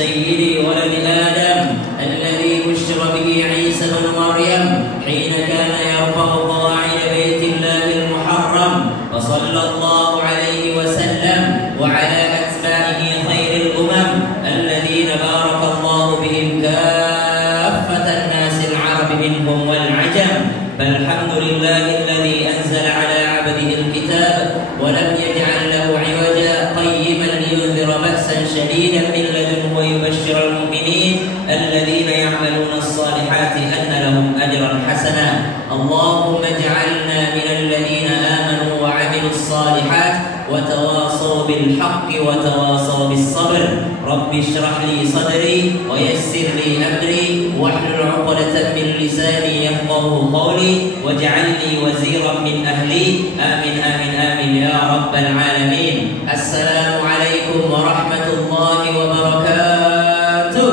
سيدي ولد آدم الذي بشر به عيسى بن مريم حين كان يرفع قواعد بيت الله المحرم، وصلى الله عليه وسلم وعلى أتباعه خير الأمم الذين بارك الله بهم كافة الناس العرب منهم والعجم. فالحمد لله الذي أنزل على عبده الكتاب ولم يجعل له عوجا قيما لينذر بأسا شديدا من لدنه ويبشر المؤمنين الذين يعملون الصالحات أن لهم أجرا حسنا. اللهم اجعلنا من الذين آمنوا وعملوا الصالحات وتواصوا بالحق وتواصوا بالصبر. رب اشرح لي صدري ويسر لي أمري واحلل عقدة من لساني يفقهوا قولي واجعل لي وزيرا من أهلي. آمين آمين آمين يا رب العالمين. السلام عليكم ورحمة الله وبركاته.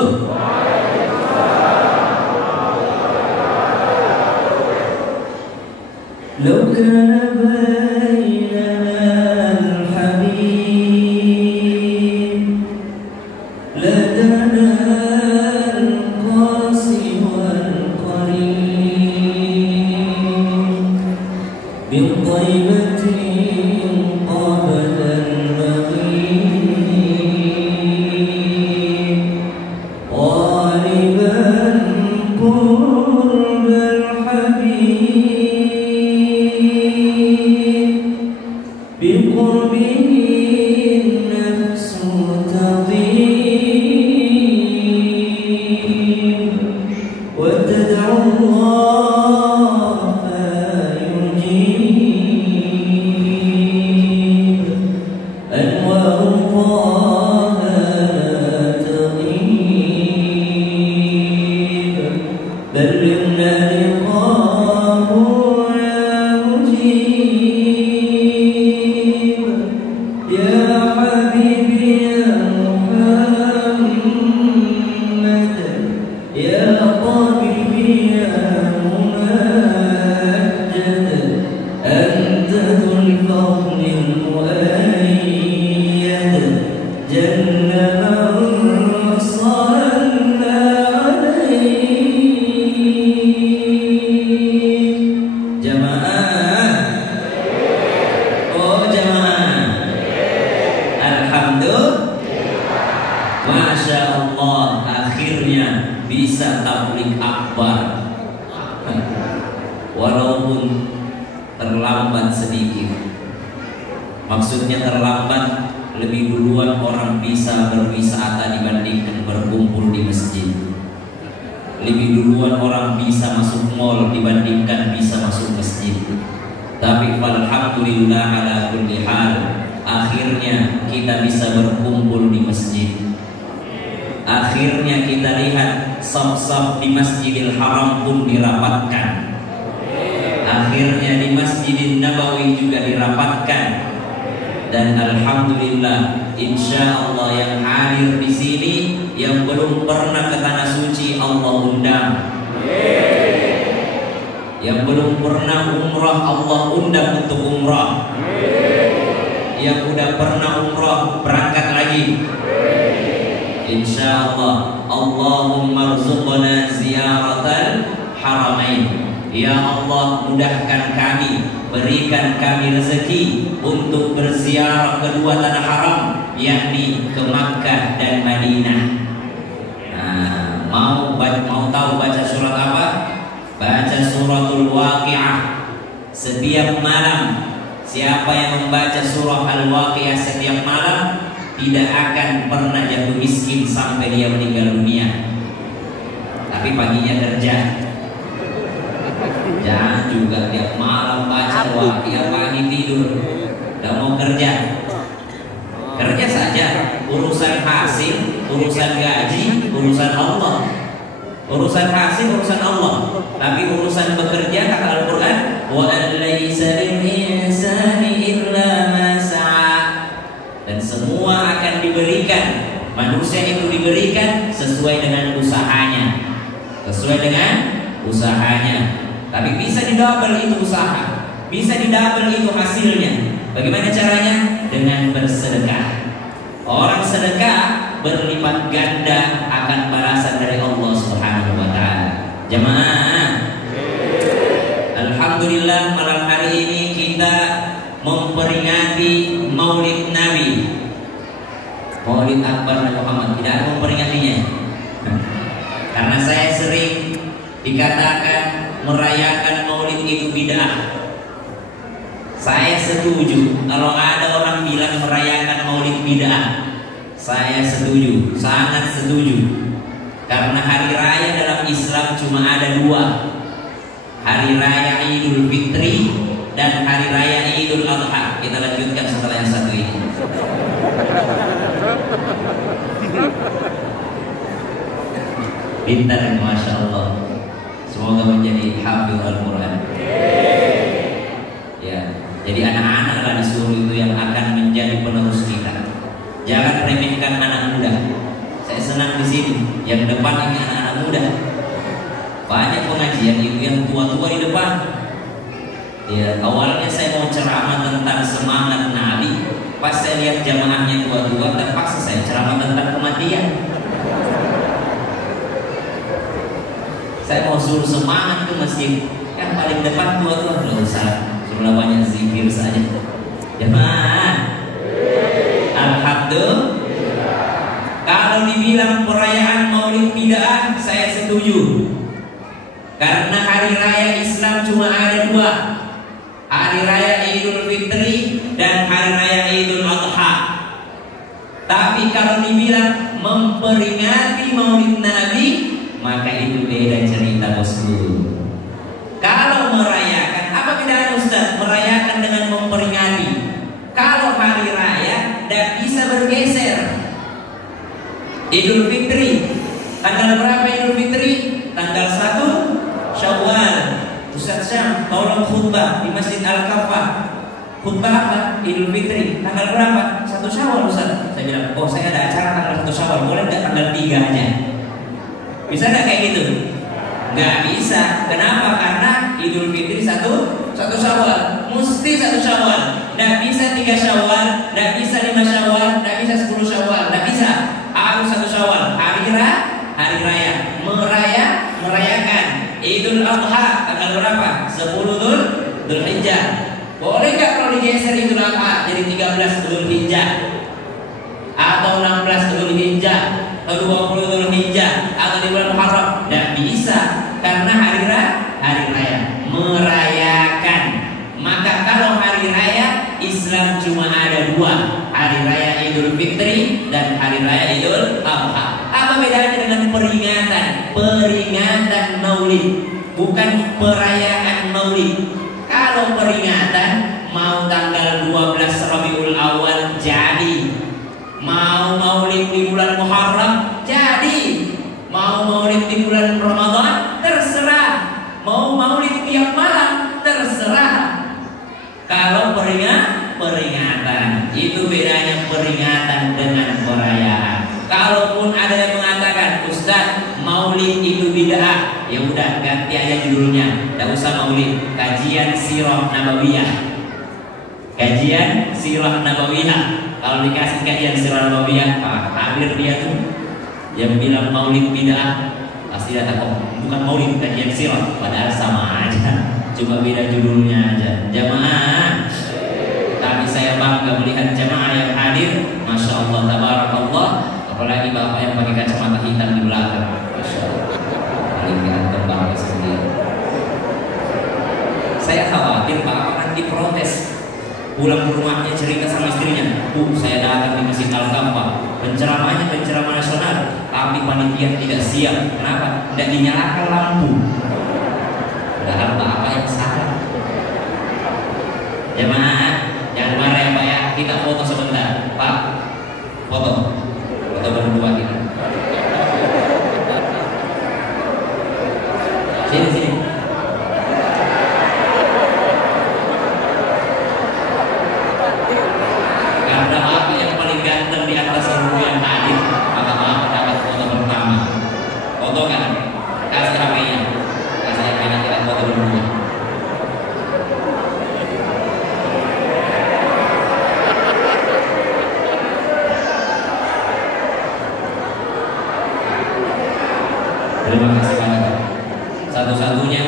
لو كان بيننا الحبيب لدنا القاسي والقريب بالطيبة قبل المغيب غالبا قرب الحبيب بقربه النفس تطيب وتدعو الله فيجيب أنوار طه تغيب بلغنا لقاه يا مجيب يا حبيبي يا محمد يا طبيبي يا ممجد أنت ذو الفضل المؤيد جل من صلى عليك. Jamaah, oh jamaah, alhamdulillah, masya Allah, akhirnya bisa tabligh akbar, walaupun terlambat sedikit. Maksudnya terlambat, lebih duluan orang bisa berwisata dibandingkan berkumpul di masjid. Lebih duluan orang bisa masuk mall dibandingkan bisa masuk masjid. Tapi alhamdulillah ala kulli hal, akhirnya kita bisa berkumpul di masjid. Akhirnya kita lihat saf-saf di Masjidil Haram pun dirapatkan. Akhirnya di Masjidin Nabawi juga dirapatkan. Dan alhamdulillah, insya Allah yang hadir di sini yang belum pernah ke tanah suci Allah undang. Yang belum pernah umrah Allah undang untuk umrah. Yang udah pernah umrah berangkat lagi. Insya Allah, Allahumma rzuqna ziyaratal haramain. Ya Allah, mudahkan kami, berikan kami rezeki untuk berziarah kedua tanah haram, yakni ke Makkah dan Madinah. Nah, mau tahu baca surat apa? Baca suratul Waqiah setiap malam. Siapa yang membaca surah Al-Waqiah setiap malam tidak akan pernah jatuh miskin sampai dia meninggal dunia. Tapi paginya kerja. Jangan juga tiap malam baca Waqiah, pagi tidur. Gak mau kerja. Kerja saja, urusan hasil, urusan gaji, urusan Allah. Urusan hasil, urusan Allah. Tapi urusan bekerja, kata Al-Quran, wa an laysa lil insani illa ma sa'a. Dan semua akan diberikan. Manusia itu diberikan sesuai dengan usahanya. Sesuai dengan usahanya. Tapi bisa didouble itu usaha, bisa didouble itu hasilnya. Bagaimana caranya? Dengan bersedekah. Orang sedekah berlipat ganda akan balasan dari Allah Subhanahu wa taala. Jemaah, alhamdulillah malam hari ini kita memperingati Maulid Nabi. Maulid Akbar Nabi Muhammad, tidak ada memperingatinya. Karena saya sering dikatakan merayakan Maulid itu bid'ah. Saya setuju kalau ada orang bilang merayakan Maulid bid'ah. Saya setuju, sangat setuju. Karena hari raya dalam Islam cuma ada dua. Hari raya Idul Fitri dan hari raya Idul Adha. Kita lanjutkan setelah yang satu ini. Pintar, Masya Allah. Semoga menjadi hafil Al-Quran. Ya, jadi anak-anak lah disuruh itu yang akan menjadi penerus kita. Jangan remehkan anak muda. Saya senang di sini. Yang depan ini anak-anak muda. Banyak pengajian itu yang tua-tua di depan. Ya, awalnya saya mau ceramah tentang semangat Nabi. Pas saya lihat jamaahnya tua-tua, terpaksa saya ceramah tentang kematian. Saya mau suruh semangat ke masjid, yang paling depan tua-tua. Nggak usah, suruh banyak zikir saja. Jemaah, alhamdulillah. Kalau dibilang perayaan Maulid bid'ah, saya setuju. Karena hari raya Islam cuma ada dua. Hari raya Idul Fitri dan hari raya Idul Adha. Tapi kalau dibilang memperingati Maulid Nabi, maka itu beda cerita, bosku. Kalau merayakan, apa bedanya Ustaz? Merayakan dengan memperingati. Kalau hari raya tidak bisa bergeser. Idul Fitri, tanggal berapa Idul Fitri? Tanggal 1 Syawal. Ustaz Syam, tolong khutbah di Masjid Al-Kafah. Khutbah apa? Idul Fitri. Tanggal berapa? 1 Syawal Ustaz. Saya bilang, oh saya ada acara tanggal 1 Syawal. Boleh nggak tanggal 3 aja? Bisa nggak kayak gitu? Nggak bisa. Kenapa? Karena Idul Fitri 1 Syawal. Mesti 1 Syawal. Nggak bisa 3 Syawal. Nggak bisa 5 Syawal. Nggak bisa 10 Syawal. Nggak bisa. Harus 1 Syawal. Hari raya. Merayakan Idul Adha tanggal berapa? 10 Dzulhijjah. Boleh nggak kalau digeser Idul Adha jadi 13 Dzulhijjah atau 16 Dzulhijjah atau 20 Dzulhijjah atau di bulan Muharram? Nggak bisa, karena hari raya merayakan. Maka kalau hari raya Islam cuma ada dua, hari raya Idul Fitri dan hari raya Idul Adha. Apa bedanya dengan peringatan? Peringatan Maulid, bukan perayaan Maulid. Kalau peringatan mau tanggal 12 Rabiul Awal jadi, mau Maulid di bulan Muharram jadi, mau Maulid di bulan Ramadan terserah, mau Maulid tiap malam terserah. Kalau peringatan itu bedanya peringatan dengan perayaan. Kalaupun ada yang mengatakan Ustaz Maulid itu bid'ah, ya udah ganti aja judulnya, tidak usah Maulid, kajian Sirah Nabawiyah. Kajian Sirah Nabawiyah. Kalau dikasih kajian Sirah Nabawiyah, Pak hadir dia tuh yang bilang Maulid bid'ah, pasti datang, oh bukan Maulid, kajian Sirah, padahal sama aja, cuma beda judulnya aja. Jamaah, tapi saya bangga melihat jamaah yang hadir, Masya Allah, tabarakallah. Apalagi bapak yang pakai kacamata hitam di belakang, Masya Allah, paling ganteng banget sendiri. Saya khawatir bapak nanti protes, pulang ke rumahnya cerita sama istrinya, Bu, saya datang di Masjid Al-Kafah, penceramahnya penceramah nasional, tapi panitia tidak siap. Kenapa? Tidak dinyalakan lampu. Padahal bapak yang salah. Jemaah, jangan marah ya Pak ya. Kita foto sebentar, Pak. Foto berdua kita. Sini. Karena bapak yang paling ganteng di atas seluruh yang hadir, maka bapak dapat foto pertama. Foto kan? Kasih HP-nya. Kita foto berdua. Terima kasih banyak. Satu-satunya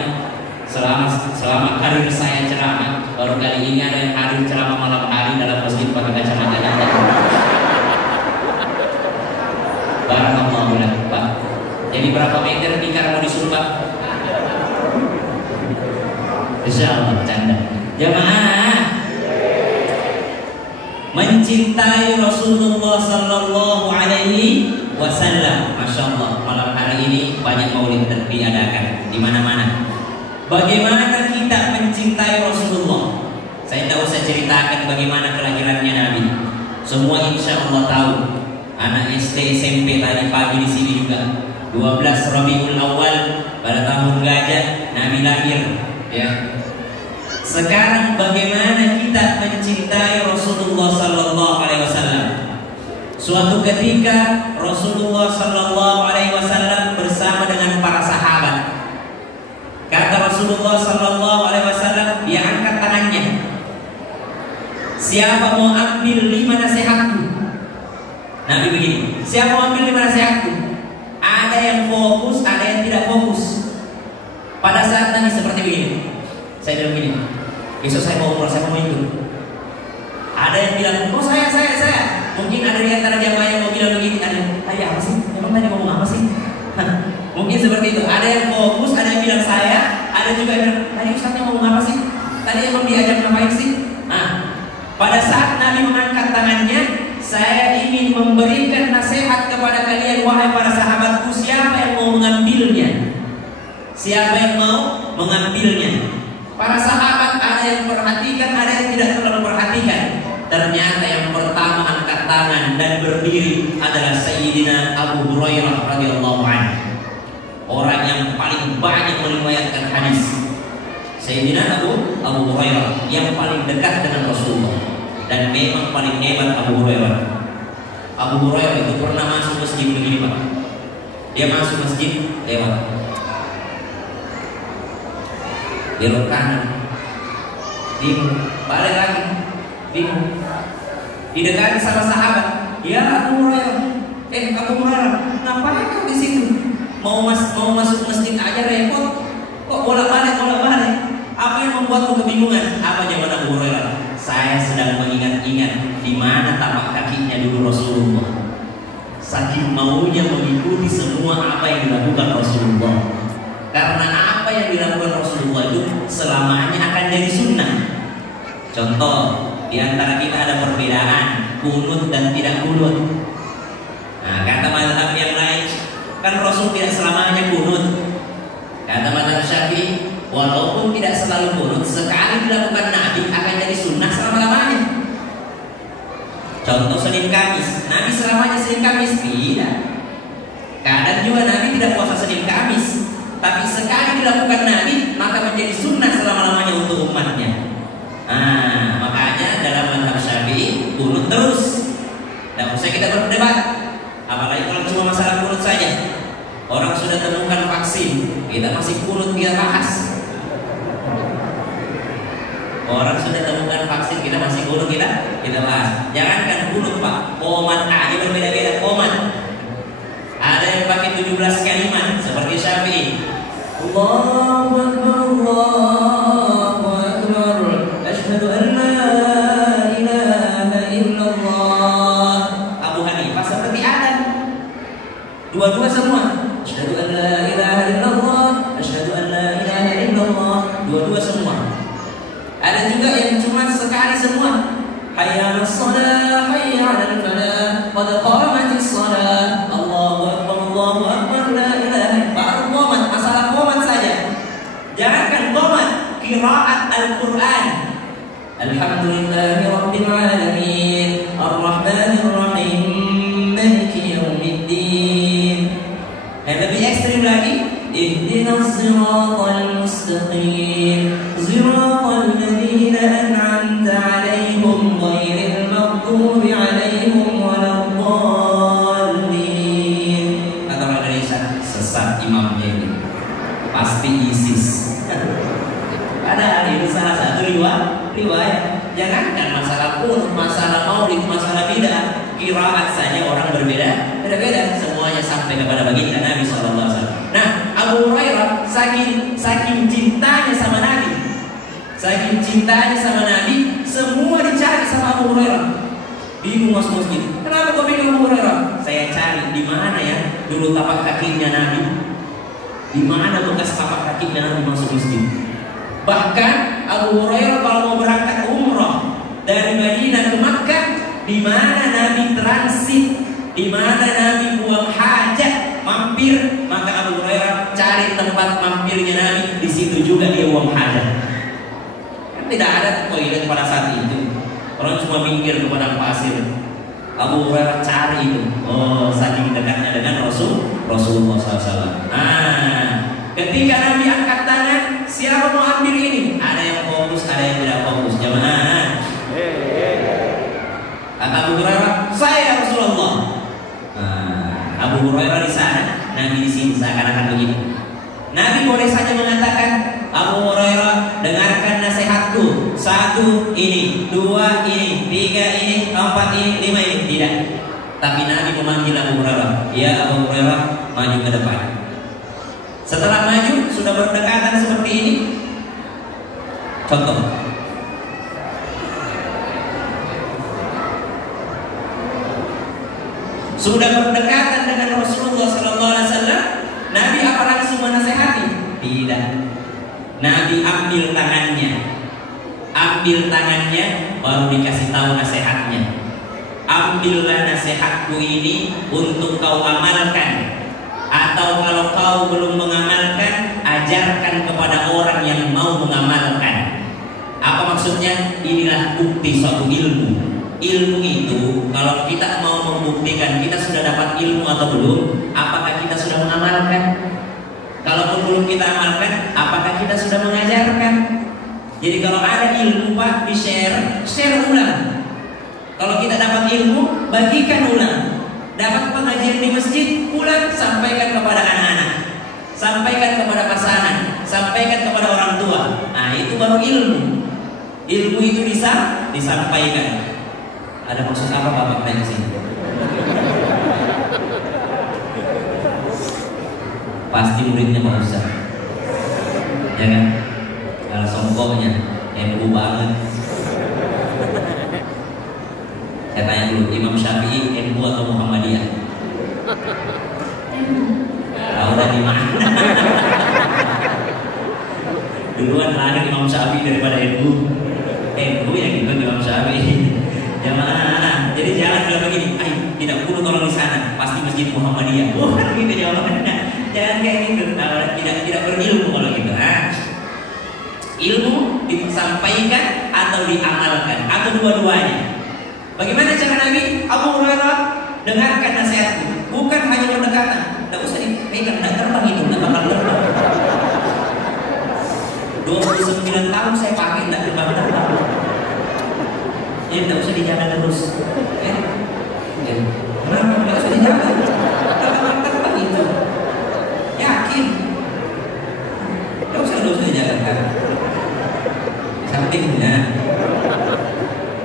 selama karir saya ceramah, baru kali ini ada yang hadir ceramah malam hari dalam masjid pakai kacamata ganda. Barakallahu lakum, Pak. Jadi berapa meter tikar mau disuruh, Pak? Insyaallah bercanda. Jamaah, mencintai Rasulullah Sallallahu Alaihi Wasallam. Masya Allah, malam hari ini banyak maulid diadakan di mana-mana. Bagaimana kita mencintai Rasulullah? Saya tidak usah ceritakan bagaimana kelahirannya Nabi. Semua insya Allah tahu. Anak SD SMP tadi pagi di sini juga. 12 Rabiul Awal pada tahun gajah Nabi lahir. Ya. Sekarang bagaimana kita mencintai Rasulullah Sallallahu Alaihi Wasallam? Suatu ketika Rasulullah Sallallahu Alaihi Wasallam bersama dengan para sahabat. Kata Rasulullah Sallallahu Alaihi Wasallam, dia angkat tangannya. Siapa mau ambil 5 nasihatku? Nabi begini, siapa mau ambil 5 nasihatku? Ada yang fokus, ada yang tidak fokus. Pada saat Nabi seperti begini, saya bilang begini, besok saya mau umrah, saya mau ikut. Ada yang bilang, oh saya. Mungkin ada di antara jamaah yang mau bilang begini, ada, tadi apa sih? Emang tadi ngomong apa sih? Mungkin seperti itu. Ada yang fokus, ada yang bilang saya, ada juga yang bilang, tadi Ustaznya ngomong apa sih? Tadi emang diajak ngapain sih? Nah, pada saat Nabi mengangkat tangannya, saya ingin memberikan nasihat kepada kalian, wahai para sahabatku, siapa yang mau mengambilnya? Siapa yang mau mengambilnya? Para sahabat ada yang perhatikan, ada yang tidak terlalu perhatikan. Ternyata yang pertama angkat tangan dan berdiri adalah Sayyidina Abu Hurairah radhiyallahu anhu. Orang yang paling banyak meriwayatkan hadis. Sayyidina Abu Hurairah yang paling dekat dengan Rasulullah dan memang paling hebat Abu Hurairah. Abu Hurairah itu pernah masuk masjid begini, Pak. Dia masuk masjid lewat belok kanan, bingung, balik lagi, bingung. Didekati sama sahabat, ya Abu Hurairah, Abu Hurairah, ngapain kau di situ? Mau masuk masjid aja repot, kok bolak-balik? Apa yang membuatmu kebingungan? Apa jawaban Abu Hurairah? Saya sedang mengingat-ingat di mana tapak kakinya dulu Rasulullah. Saking maunya mengikuti semua apa yang dilakukan Rasulullah. Karena apa yang dilakukan Rasulullah itu selamanya akan jadi sunnah. Contoh, di antara kita ada perbedaan kunut dan tidak kunut. Nah, kata mazhab yang lain, kan Rasul tidak selamanya kunut. Kata mazhab Syafi'i, walaupun tidak selalu kunut, sekali dilakukan Nabi akan jadi sunnah selama-lamanya. Contoh Senin Kamis, Nabi selamanya Senin Kamis? Tidak. Kadang juga Nabi tidak puasa Senin Kamis, tapi sekali dilakukan Nabi maka menjadi sunnah selama-lamanya untuk umatnya. Nah, makanya dalam mazhab Syafi'i kunut terus. Tidak usah kita berdebat. Apalagi kalau cuma masalah kunut saja. Orang sudah temukan vaksin, kita masih kunut dia bahas. Orang sudah temukan vaksin, kita masih kunut kita bahas. Jangankan kunut, Pak, qomat aja berbeda-beda qomat. Ada yang pakai 17 kalimat seperti Syafi'i. Allahu Akbar, Allahu Akbar, asyhadu an la ilaha illallah. Abu Hanifah seperti Adam. Dua-dua semua. Asyhadu an la ilaha illallah, asyhadu an la ilaha illallah. Dua-dua semua. Ada juga yang cuma sekali semua. Hayya 'alas shalah, hayya 'alal falah, qad qamatis shalah. Allahu Akbar, Allahu Akbar, la ilaha illallah. Qomat, masalah qomat saja. Jangankan qomat, qiraat Al-Qur'an. Alhamdulillahi rabbil alamin, ar-rahmanir rahim, maliki yaumiddin. Yang lebih ekstrim lagi, ihdinas siratal mustaqim, siratal ladzina an'amta 'alaihim ghairil maghdubi 'alaihim waladdallin. Kata orang Indonesia, sesat imamnya ini. Pasti ISIS. Padahal itu salah satu riwayat. Jangankan masalah kunut, masalah maulid, masalah bidah, qiraat saja orang berbeda-beda. Semuanya sampai kepada baginda Nabi SAW. Nah, Abu Hurairah saking cintanya sama Nabi, semua dicari sama Abu Hurairah. Bingung masuk masjid. Kenapa kau bingung Abu Hurairah? Saya cari di mana ya dulu tapak kakinya Nabi, di mana bekas tapak kakinya Nabi masuk masjid. Bahkan Abu Hurairah kalau mau berangkat umrah dari Madinah ke Makkah, di mana Nabi transit, di mana Nabi buang hajat, mampir, maka Abu Hurairah cari tempat mampirnya Nabi, di situ juga dia buang hajat. Kan tidak ada toilet pada saat itu, orang cuma minggir ke padang pasir. Abu Hurairah cari itu. Oh, saking dekatnya dengan Rasulullah SAW. Ketika Nabi angkat tangan, siapa mau ambil ini? Ada yang fokus, ada yang tidak fokus. Jamaah. Kata Abu Hurairah, saya Rasulullah. Abu Hurairah di sana, Nabi di sini, seakan-akan begitu. Nabi boleh saja mengatakan, Abu Hurairah, dengarkan nasihatku. 1 ini, 2 ini, 3 ini, 4 ini, 5 ini. Tidak. Tapi Nabi memanggil Abu Hurairah. Ya Abu Hurairah, maju ke depan. Setelah maju, sudah berdekatan seperti ini. Contoh. Sudah berdekatan dengan Rasulullah SAW, Nabi apa langsung menasehati? Tidak. Nabi ambil tangannya, baru dikasih tahu nasihatnya. Ambillah nasihatku ini untuk kau amalkan. Atau kalau kau belum mengamalkan, ajarkan kepada orang yang mau mengamalkan. Apa maksudnya? Inilah bukti suatu ilmu. Ilmu itu kalau kita mau membuktikan kita sudah dapat ilmu atau belum, apakah kita sudah mengamalkan? Kalaupun belum kita amalkan, apakah kita sudah mengajarkan? Jadi kalau ada ilmu Pak, share ulang. Kalau kita dapat ilmu, bagikan ulang. Dapat pengajian di masjid, pulang sampaikan kepada anak-anak, sampaikan kepada pasangan, sampaikan kepada orang tua. Nah, itu baru ilmu. Ilmu itu disampaikan. Ada maksud apa Bapak main sini? Pasti muridnya Pak Ustaz, ya kan? Kalau sombongnya, NU banget. Saya tanya dulu, Imam Syafi'i NU atau Muhammadiyah? Tahu dari mana? Duluan lahir Imam Syafi'i daripada NU yang ikut Imam Syafi'i. Jamaah, jadi jangan bilang begini, tidak perlu tolong di sana, pasti masjid Muhammadiyah. Bukan gitu jawabannya. Jangan kayak gitu. Tidak berilmu kalau gitu. Ilmu disampaikan atau diamalkan atau dua-duanya. Bagaimana cara Nabi? Abu Hurairah, dengarkan nasihatku. Bukan hanya berdekatan. Tidak usah dipegang, tidak terbang itu, tidak bakal terbang. 29 tahun saya pakai, tidak terbang. Ya tidak usah dijaga terus. Kenapa tidak usah dijaga? Terbang itu. Yakin? Tidak usah dijaga kan? Sampingnya.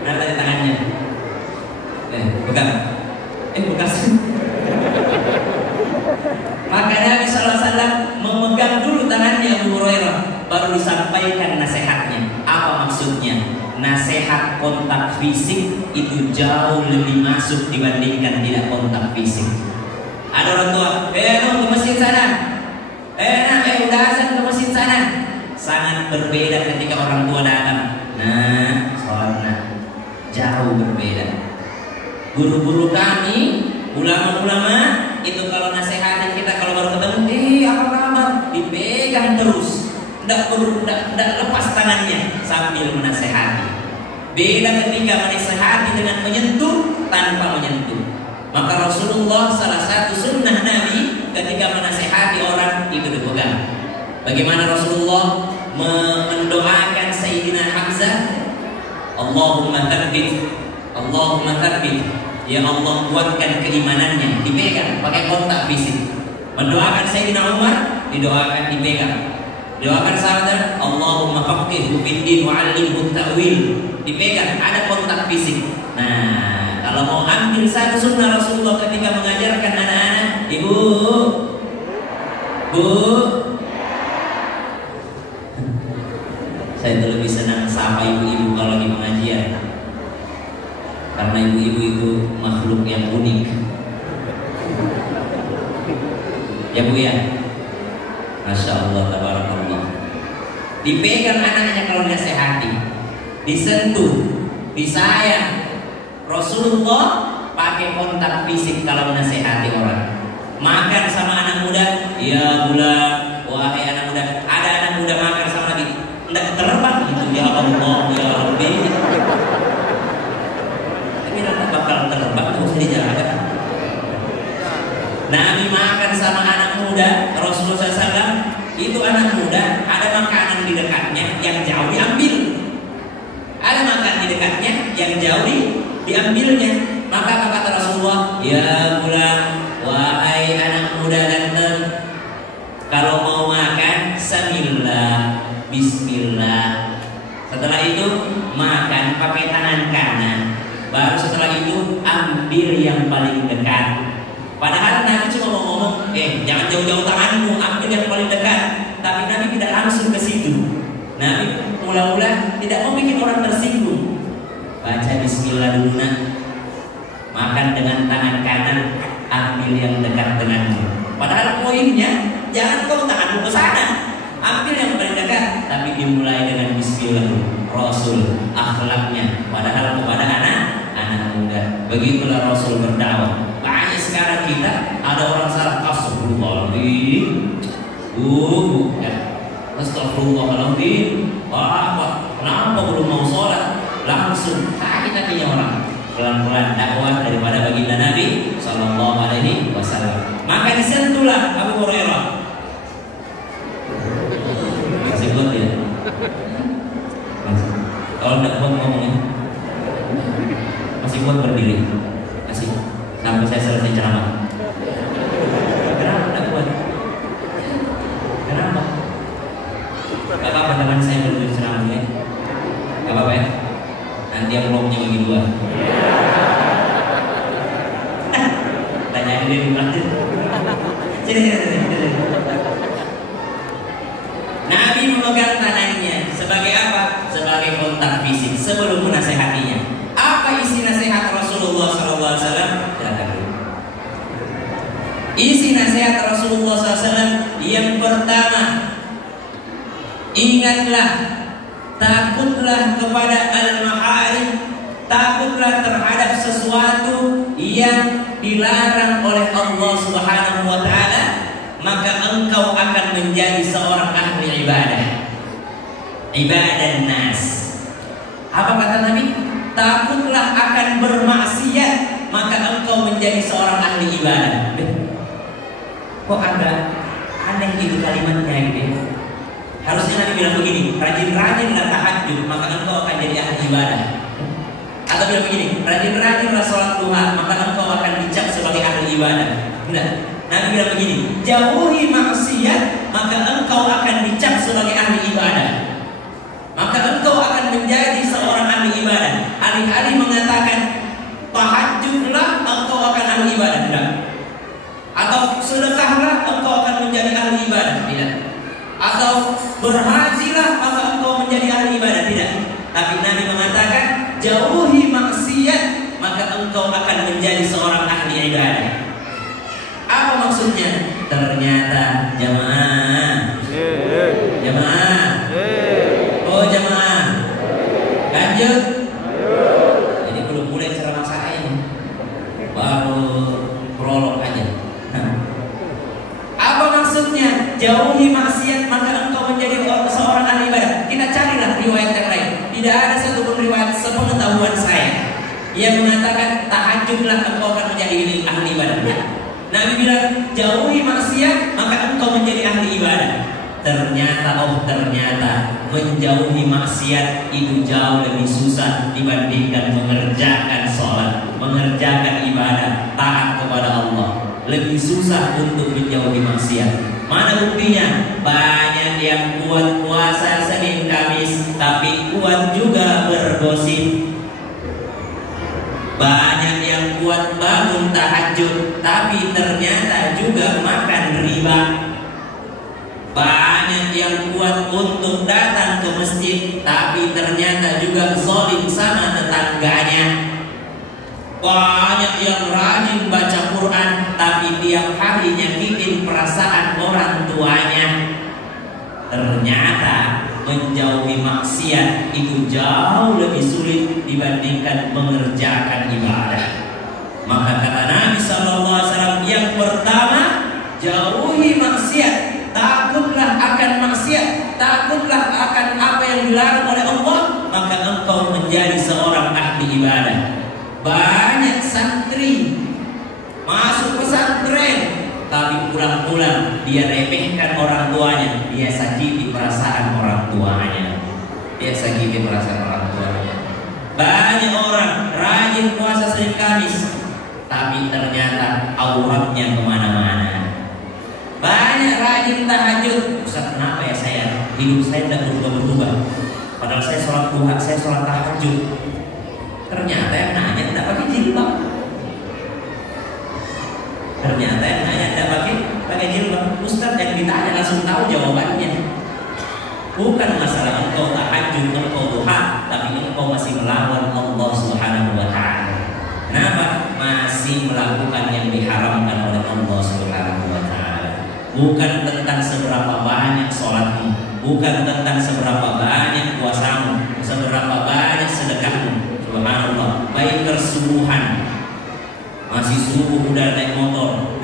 Nah, tadi tangannya. Pegang. Bekas. Maka Nabi SAW memegang dulu tangannya Abu Hurairah, baru disampaikan nasihatnya. Apa maksudnya? Nasihat kontak fisik itu jauh lebih masuk dibandingkan tidak kontak fisik. Ada orang tua, ke masjid sana. Udah azan ke masjid sana. Sangat berbeda ketika orang tua datang. Nah, sholat jauh berbeda. Guru-guru kami, ulama-ulama itu kalau nasihatin kita kalau baru ketemu, apa kabar? Dipegang terus. Tidak lepas tangannya sambil menasehati. Beda ketika menasehati dengan menyentuh tanpa menyentuh. Maka Rasulullah salah satu sunnah Nabi ketika menasehati orang itu dipegang. Bagaimana Rasulullah mendoakan Sayyidina Hamzah, Allahumma tsabbit, ya Allah kuatkan keimanannya, dipegang pakai kontak fisik. Mendoakan Sayyidina Umar, didoakan dipegang. Doakan sahabat, Allahumma faqihhu fid-din wa 'allimhu ta'wil, dipegang, ada kontak fisik. Nah, kalau mau ambil satu sunnah Rasulullah ketika mengajarkan anak-anak, Bu, Ya Bu ya. Masya Allah, tabarakallah. Dipegang anaknya kalau nasihati, disentuh, disayang. Rasulullah pakai kontak fisik kalau nasihati orang. Makan sama anak muda, ya bulan, wahai anak muda. Ada anak muda makan sama dia, tidak terbang gitu, ya Allah, ya Rabbi. Tapi nanti bakal terbang, terus dijaga. Nabi makan sama anak muda, Rasulullah SAW. Itu anak muda, ada makanan di dekatnya yang jauh diambil, ada makanan di dekatnya yang jauh diambilnya. Maka apa kata Rasulullah? Ya bulan, wahai anak muda ganteng, kalau mau makan samillah, bismillah. Setelah itu makan pakai tangan kanan. Baru setelah itu ambil yang paling dekat. Padahal Nabi cuma mau ngomong, jangan jauh-jauh tanganmu, ambil yang paling dekat. Tapi Nabi tidak langsung ke situ. Nabi mula-mula tidak mau bikin orang tersinggung. Baca bismillah dulu nak. Makan dengan tangan kanan, ambil yang dekat denganmu. Padahal poinnya, jangan kau tanganmu ke sana, ambil yang paling dekat. Tapi dimulai dengan bismillah. Rasul akhlaknya, padahal kepada anak muda. Begitulah Rasul berdakwah. Banyak sekarang kita ada orang salah astagfirullahaladzim. Astagfirullahaladzim. Kenapa belum mau sholat? Langsung sakit hatinya orang. Pelan-pelan dakwah daripada baginda Nabi Sallallahu Alaihi Wasallam. Maka disentuhlah Abu Hurairah. Masih kuat ya? Kalau tidak kuat ngomongnya, masih kuat berdiri. Masih sampai saya selesai ceramah. Kenapa tidak kuat? Kenapa? Gak apa-apa teman saya berdiri ceramahnya. Gak apa-apa ya? Nanti yang blognya bagi dua. Tanya dia di belakang. Sini. Nabi memegang tangannya sebagai apa? Sebagai kontak fisik sebelum menasehatinya. Apa isi nasihat Rasulullah SAW? Isi nasihat Rasulullah SAW yang pertama, ingatlah, takutlah kepada al-maharim, takutlah terhadap sesuatu yang dilarang oleh Allah Subhanahu wa taala, maka engkau akan menjadi seorang ahli ibadah. Ibadah nas. Apa kata Nabi? Takutlah akan bermaksiat, maka engkau menjadi seorang ahli ibadah. Kok agak aneh gitu kalimatnya gitu. Harusnya Nabi bilang begini, rajin-rajinlah tahajud, maka engkau akan jadi ahli ibadah. Atau bilang begini, rajin-rajinlah sholat duha, maka engkau akan dicap sebagai ahli ibadah. Tidak. Nabi bilang begini, jauhi maksiat, maka engkau akan dicap sebagai ahli ibadah. Maka engkau akan menjadi seorang ahli ibadah. Alih-alih mengatakan tahajudlah, engkau akan ahli ibadah. Tidak. Atau sedekahlah, engkau akan menjadi ahli ibadah. Tidak. Atau berhajilah, maka engkau menjadi ahli ibadah. Tidak. Tapi Nabi mengatakan jauhi maksiat, maka engkau akan menjadi seorang ahli ibadah. Apa maksudnya? Ternyata jamaah, oh jamaah, lanjut. Jadi belum mulai ceramah saya ini, baru prolog aja. Apa maksudnya? Jauhi maksiat, maka engkau menjadi seorang ahli ibadah. Kita carilah riwayat yang lain. Tidak ada satupun riwayat sepengetahuan saya yang mengatakan tahajudlah engkau akan menjadi ahli ibadah. Nabi bilang jauhi maksiat, maka engkau menjadi ahli ibadah. Ternyata menjauhi maksiat itu jauh lebih susah dibandingkan mengerjakan sholat, mengerjakan ibadah, taat kepada Allah. Lebih susah untuk menjauhi maksiat. Mana buktinya? Banyak yang kuat puasa Senin Kamis, tapi kuat juga bergosip. Banyak yang kuat bangun tahajud, tapi ternyata juga makan riba. Banyak yang kuat untuk datang ke masjid, tapi ternyata juga zalim sama tetangganya. Banyak yang rajin baca Quran, tapi tiap hari nyakitin perasaan perasaan orang tuanya. Ternyata menjauhi maksiat itu jauh lebih sulit dibandingkan mengerjakan ibadah. Maka kata Nabi SAW, yang pertama, jauhi maksiat. Takutlah akan maksiat, takutlah akan apa yang dilarang oleh Allah, maka engkau menjadi seorang ahli ibadah. Banyak santri masuk pesantren, tapi pulang-pulang dia remehkan orang tuanya, dia sakiti perasaan orang tuanya, dia sakiti perasaan orang tuanya. Banyak orang rajin puasa Senin Kamis, tapi ternyata auratnya kemana-mana. Banyak rajin tahajud. Ustaz, kenapa ya hidup saya tidak berubah-ubah? Padahal saya sholat duha, saya sholat tahajud. Ternyata yang nanya tidak pakai jilbab. Ternyata yang nanya tidak pakai jilbab. Ustaz, yang ditanya langsung tahu jawabannya. Bukan masalah engkau tahajud, engkau duha, tapi engkau masih melawan Allah Subhanahu wa Ta'ala. Kenapa? Masih melakukan yang diharamkan oleh Allah Subhanahu wa Ta'ala. Bukan tentang seberapa banyak sholatmu, bukan tentang seberapa banyak puasamu, seberapa banyak sedekahmu. Subhanallah, bikers subuhan, masih subuh udah naik motor,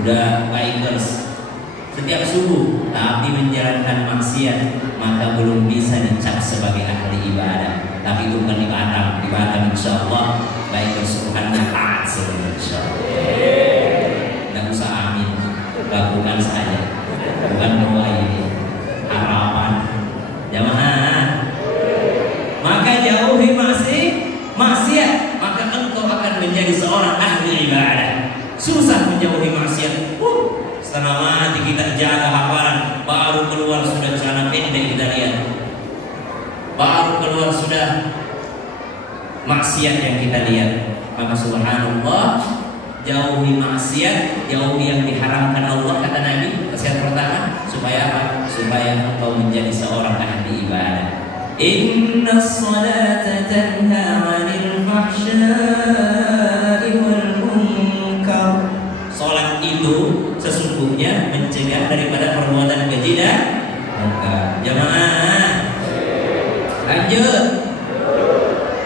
udah bikers setiap subuh, tapi menjalankan maksiat, maka belum bisa dicap sebagai ahli ibadah. Tapi itu bukan di Batam insya Allah bikers subuhannya taat sebenarnya insya Allah. Tidak usah amin, lakukan saja, bukan doa ini, harapan jamaah. Maka jauhi maksiat, maka engkau akan menjadi seorang ahli ibadah. Susah menjauhi maksiat. Setengah mati kita jaga hafalan, baru keluar sudah celana pendek kita lihat, baru keluar sudah maksiat yang kita lihat. Maka subhanallah, jauhi maksiat, jauhi yang diharamkan Allah, kata Nabi. Nasihat pertama, supaya apa? Supaya engkau menjadi seorang ahli ibadah. Inna salata tanha 'anil fahsya'i wal munkar. Salat itu sesungguhnya mencegah daripada perbuatan keji dan munkar. Jamaah, lanjut.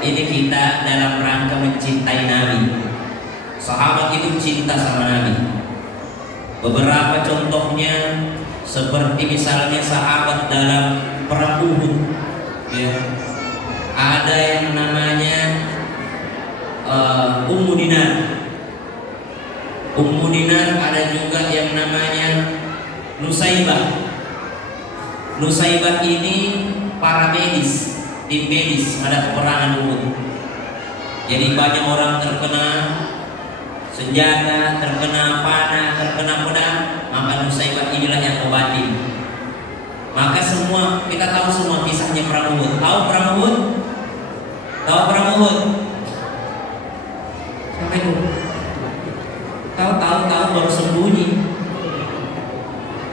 Ini kita dalam rangka mencintai Nabi. Sahabat itu cinta sama Nabi. Beberapa contohnya seperti misalnya sahabat dalam perang Uhud, ya. Ada yang namanya Ummu Dinar. Ummu Dinar, ada juga yang namanya Nusaibah. Nusaibah ini para medis, tim medis pada peperangan Uhud. Jadi banyak orang terkena senjata, terkena panah, terkena pedang, maka Nusaibah inilah yang obatin. Maka semua, kita tahu semua kisahnya perang Uhud. Tahu perang Uhud? Tahu perang Uhud? Siapa itu? Tahu baru sembunyi.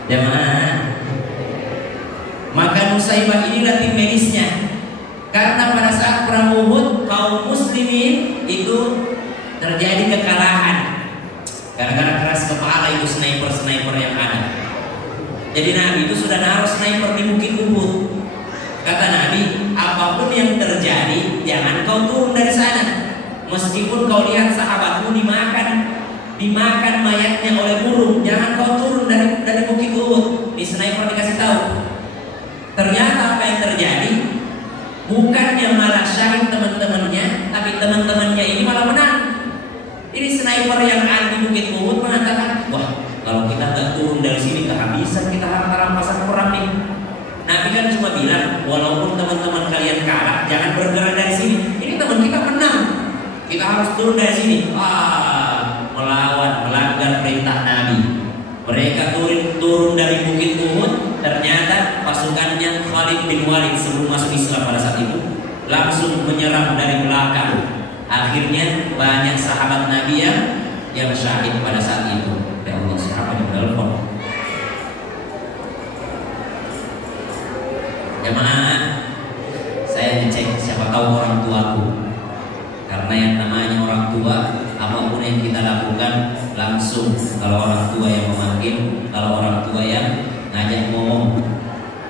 Jamaah. Maka Nusaibah inilah tim medisnya. Karena pada saat perang Uhud, kaum muslimin itu terjadi kekalahan gara-gara keras kepala itu sniper yang ada. Jadi Nabi itu sudah naruh sniper di Bukit Uhud. Kata Nabi, apapun yang terjadi, jangan kau turun dari sana. Meskipun kau lihat sahabatmu dimakan mayatnya oleh burung, jangan kau turun dari Bukit Uhud. Di sniper dikasih tahu. Ternyata apa yang terjadi? Bukannya malah syahid teman-temannya, tapi teman-temannya ini malah menang. Ini sniper yang ada di Bukit Uhud mengatakan, wah, kalau kita nggak turun dari sini kehabisan kita rampasan perang nih. Nabi kan cuma bilang, walaupun teman-teman kalian kalah, jangan bergerak dari sini. Ini teman kita menang, kita harus turun dari sini. Melanggar perintah Nabi. Mereka turun dari Bukit Uhud. Ternyata pasukannya Khalid bin Walid sebelum masuk Islam pada saat itu langsung menyerang dari belakang. Akhirnya banyak sahabat Nabi yang syahid pada saat itu. Ya Allah, siapa yang telepon? Jemaah, saya dicek siapa tahu orang tuaku. Karena yang namanya orang tua, apapun yang kita lakukan langsung kalau orang tua yang memanggil, kalau orang tua yang ngajak ngomong.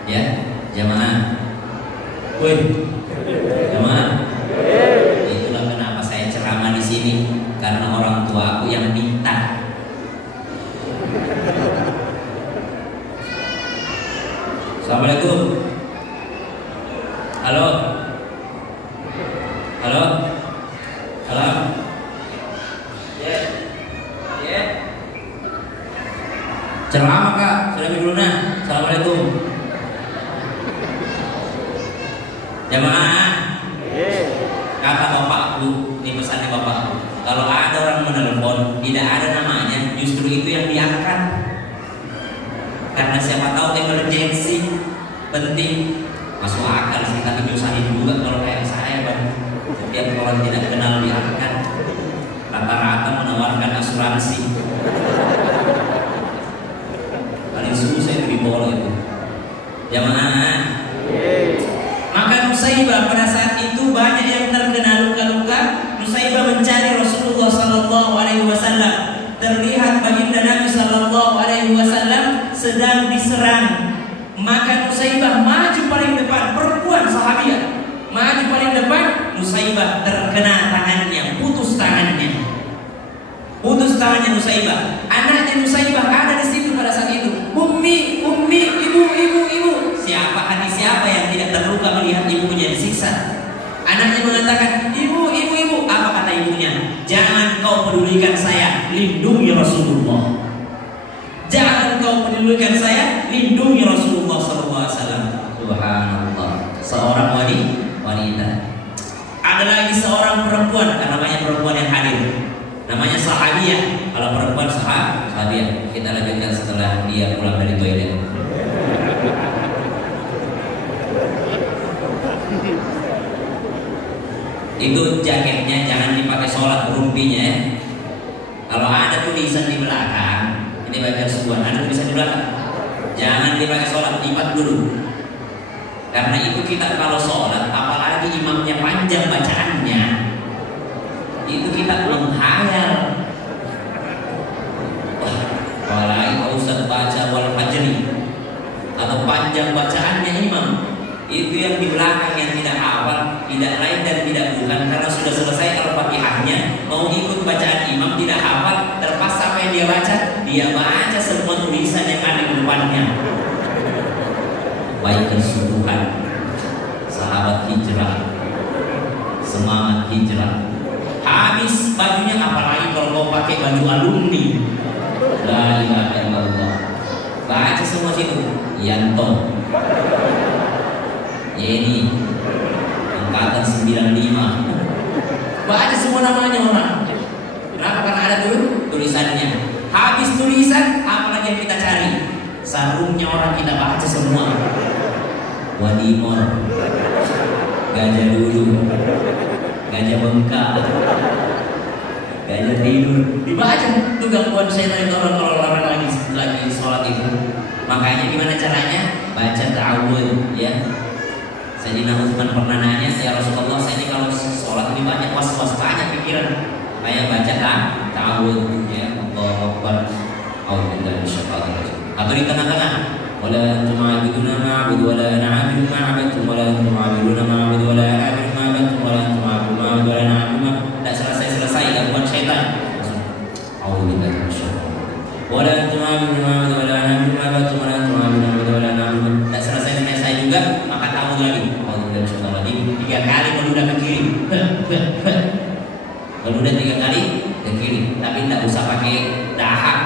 Ya, jamaah. Woi, jamaah. Itulah kenapa saya ceramah di sini, karena orang tua aku yang minta. Assalamualaikum. Halo. Halo. Halo. Ya. Ya. Ceramah Kak, sudah dulu nah. Assalamualaikum. Jamaah. Kata bapakku, ini pesannya bapakku. Kalau ada orang menelpon, tidak ada namanya, justru itu yang diangkat. Karena siapa tahu emergency penting, masuk akal sih, tapi nyusahin juga kalau kayak saya Bang. Setiap orang tidak kenal diangkat, rata-rata menawarkan asuransi. Paling susah itu di bola itu. Jamaah. Maka Nusaibah pada saat itu banyak yang terkena luka-luka. Nusaibah mencari Rasulullah Sallallahu Alaihi Wasallam. Terlihat baginda Nabi Sallallahu Alaihi Wasallam sedang diserang. Maka Nusaibah maju paling depan, perempuan sahabiah maju paling depan. Nusaibah terkena tangannya, putus tangannya. Putus tangannya Nusaibah. Anaknya Nusaibah ada di situ pada saat itu. Ummi, ibu. Siapa yang tidak terluka melihat ibunya disiksa? Anaknya mengatakan, ibu. Apa kata ibunya? Jangan kau pedulikan saya, lindungi Rasulullah. Jangan kau pedulikan saya, lindungi Rasulullah SAW. Subhanallah. Seorang wanita. Ada lagi seorang perempuan, namanya perempuan yang hadir. Namanya sahabiah. Kalau perempuan sahabiah. Kita lanjutkan setelah dia pulang dari toilet. Itu jaketnya jangan dipakai sholat, rumpinya ya. Kalau ada tulisan di belakang, ini baca sebuah, ada tulisan di belakang, jangan dipakai sholat, lipat dulu. Karena itu kita kalau sholat, apalagi imamnya panjang bacaannya, itu kita menghayal. Wah, apalagi kalau Ustaz baca wal fajri atau panjang bacaannya imam, itu yang di belakang yang tidak hafal, tidak lain dan tidak bukan, karena sudah selesai Al-Fatihahnya, mau ikut bacaan imam tidak hafal, terpas sampai dia baca semua tulisan yang ada di depannya. Baik keseluruhan sahabat hijrah, semangat hijrah, habis bajunya, apalagi kalau mau pakai baju alumni. La ilaha illallah. Baca semua situ. Yanto, Yeni, angkatan 95. Baca semua namanya orang. Kenapa? Karena ada dulu tulisannya. Habis tulisan, apa lagi yang kita cari? Sarungnya orang kita baca semua. Wadimor, Gajah Dulu, Gajah Bengkak, Gajah Tidur. Dibaca tuh gangguan setan itu orang lagi sholat itu. Makanya gimana caranya? Baca ta'awud ya. Sayyidina Utsman pernah nanya, ya Rasulullah, saya ini kalau sholat ini banyak was-was, banyak pikiran. Saya baca ta'awud ya. Allahu Akbar. A'udzubillahi minasyaitonir rajim. Atau di tengah-tengah. Wala antum 'abiduna ma'budu wala ana 'abidu ma'abadtum wala antum 'abiduna ma'budu wala ana 'abidu ma'abadtum wala antum 'abiduna ma'budu wala ana 'abidu ma'abadtum. Tak selesai gangguan syaitan. A'udzubillahi minasyaitonir rajim. Wala antum 'abiduna ma'budu wala ana 'abidu ma'abadtum wala antum 'abiduna ma'budu wala ana 'abidu ma'abadtum. Tak selesai juga, maka tahu lagi. A'udzubillahi minasyaitonir rajim. 3 kali meludah ke kiri. Meludah 3 kali ke kiri, tapi tidak usah pakai dahak.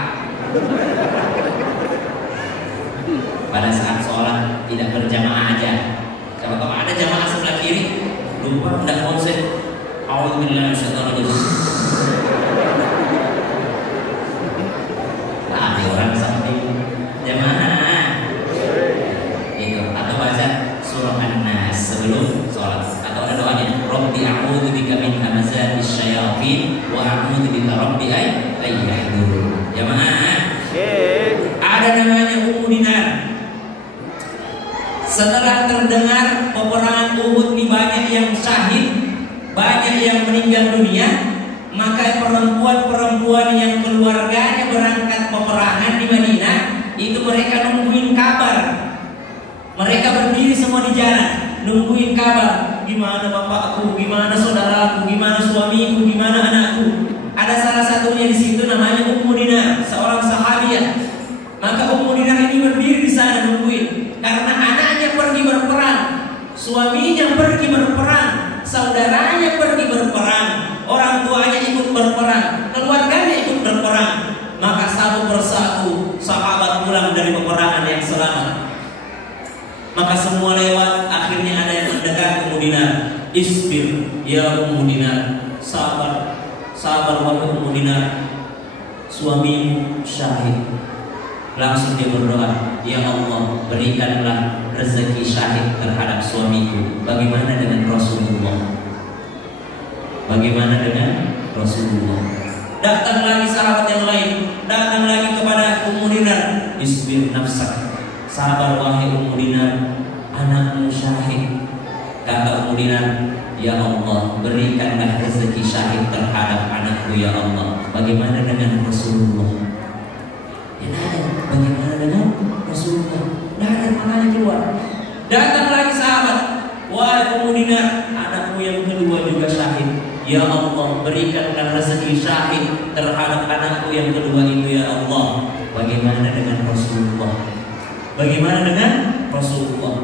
Pada saat sholat tidak berjamaah aja. Kalau ada jamaah sebelah kiri, lupa tidak konsen. A'udzubillahi minasyaitonir rajim. Ada orang samping jamaah. Itu atau baca surah An-Nas sebelum sholat. Atau ada doanya, Rabbi a'udzubika min hamazatis syayatin wa a'udzubika rabbi ay yahdurun. Jamaah. Ada namanya Ummu Dinar. Setelah terdengar peperangan Uhud ini banyak yang syahid, banyak yang meninggal dunia, maka perempuan-perempuan yang keluarganya berangkat saat peperangan di Madinah, itu mereka nungguin kabar. Mereka berdiri semua di jalan, nungguin kabar. Gimana bapakku, gimana saudaraku, gimana suamiku, gimana anakku. Ada salah satunya di situ namanya Ummu Dinar, seorang sahabiah. Maka Ummu Dinar ini berdiri di sana nungguin, karena anaknya pergi berperang, suaminya pergi berperang, saudaranya pergi berperang, orang tuanya ikut berperang, keluarganya ikut berperang. Maka satu persatu sahabat pulang dari peperangan yang selamat. Maka semua lewat, akhirnya ada yang mendekat Ummu Dinar. Isbir ya Ummu Dinar, sabar, sabar wahai Ummu Dinar, suamimu syahid. Langsung dia berdoa, ya Allah, berikanlah rezeki syahid terhadap suamiku. Bagaimana dengan Rasulullah? Bagaimana dengan Rasulullah? Datang lagi sahabat yang lain, datang lagi kepada Ummu Dinar. Isbir nafsak, sabar wahai Ummu Dinar, anakmu syahid. Kata Ummu Dinar, ya Allah, berikanlah rezeki syahid terhadap anakku ya Allah. Bagaimana dengan Rasulullah? Bagaimana dengan Rasulullah? Tidak ada makanya keluar. Datang lagi sahabat, wahai Ummu Dinar, anakmu yang kedua juga syahid. Ya Allah, berikanlah rezeki syahid terhadap anakku yang kedua itu ya Allah. Bagaimana dengan Rasulullah? Bagaimana dengan Rasulullah?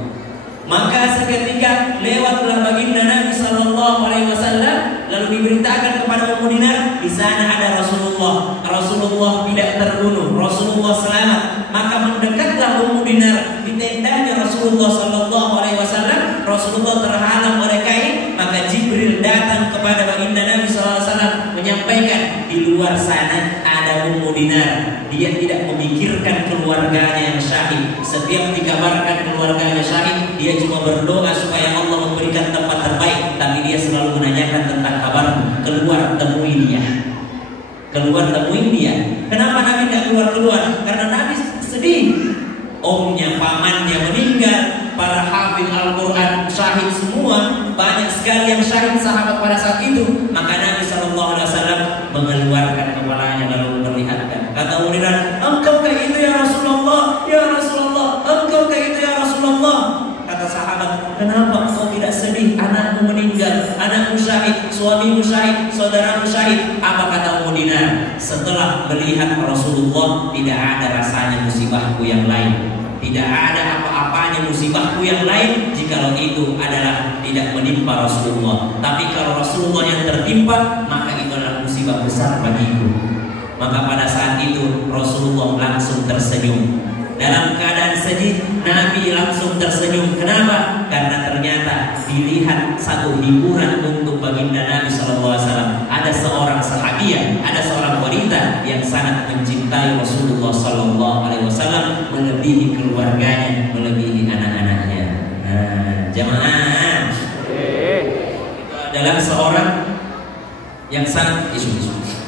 Maka seketika lewatlah baginda Nabi Sallallahu Alaihi Wasallam, lalu diberitakan kepada Ummu Dinar, di sana ada Rasulullah. Rasulullah tidak terbunuh, Rasulullah selamat. Maka mendekatlah Ummu Dinar di tendanya Rasulullah Sallallahu Alaihi Wasallam. Rasulullah terhalang oleh kain. Maka Jibril datang kepada baginda Nabi Sallallahu Alaihi Wasallam menyampaikan, di luar sana ada Ummu Dinar. Dia tidak memikirkan keluarganya yang syahid. Setiap dikabarkan keluarganya syahid, dia cuma berdoa supaya Allah memberikan tempat terbaik. Tapi dia selalu menanyakan tentang kabarmu. Keluar temui dia. Keluar temuin dia. Kenapa Nabi tidak keluar? Karena Nabi sedih. Omnya, pamannya meninggal, para hafid Al-Quran syahid semua, banyak sekali yang syahid sahabat pada saat itu. Maka Nabi SAW mengeluarkan kepalanya lalu memperlihatkan. Kata Ummu Dinar, engkau kayak itu ya Rasulullah, ya Rasulullah, engkau kayak itu ya Rasulullah. Kata sahabat, kenapa engkau tidak sedih? Anakmu meninggal, anakmu syahid, suamimu syahid, saudaramu syahid. Apa kata Ummu Dinar? Setelah melihat Rasulullah, tidak ada rasanya musibahku yang lain. Tidak ada apa-apanya musibahku yang lain jikalau itu adalah tidak menimpa Rasulullah. Tapi kalau Rasulullah yang tertimpa, maka itu adalah musibah besar bagiku. Maka pada saat itu Rasulullah langsung tersenyum. Dalam keadaan sedih, Nabi langsung tersenyum. Kenapa? Karena ternyata dilihat satu hiburan untuk baginda Nabi SAW. Ada seorang sahabiah, ada seorang wanita yang sangat mencintai Rasulullah SAW, melebihi keluarganya, melebihi anak-anaknya. Jamaah, itu adalah seorang yang sangat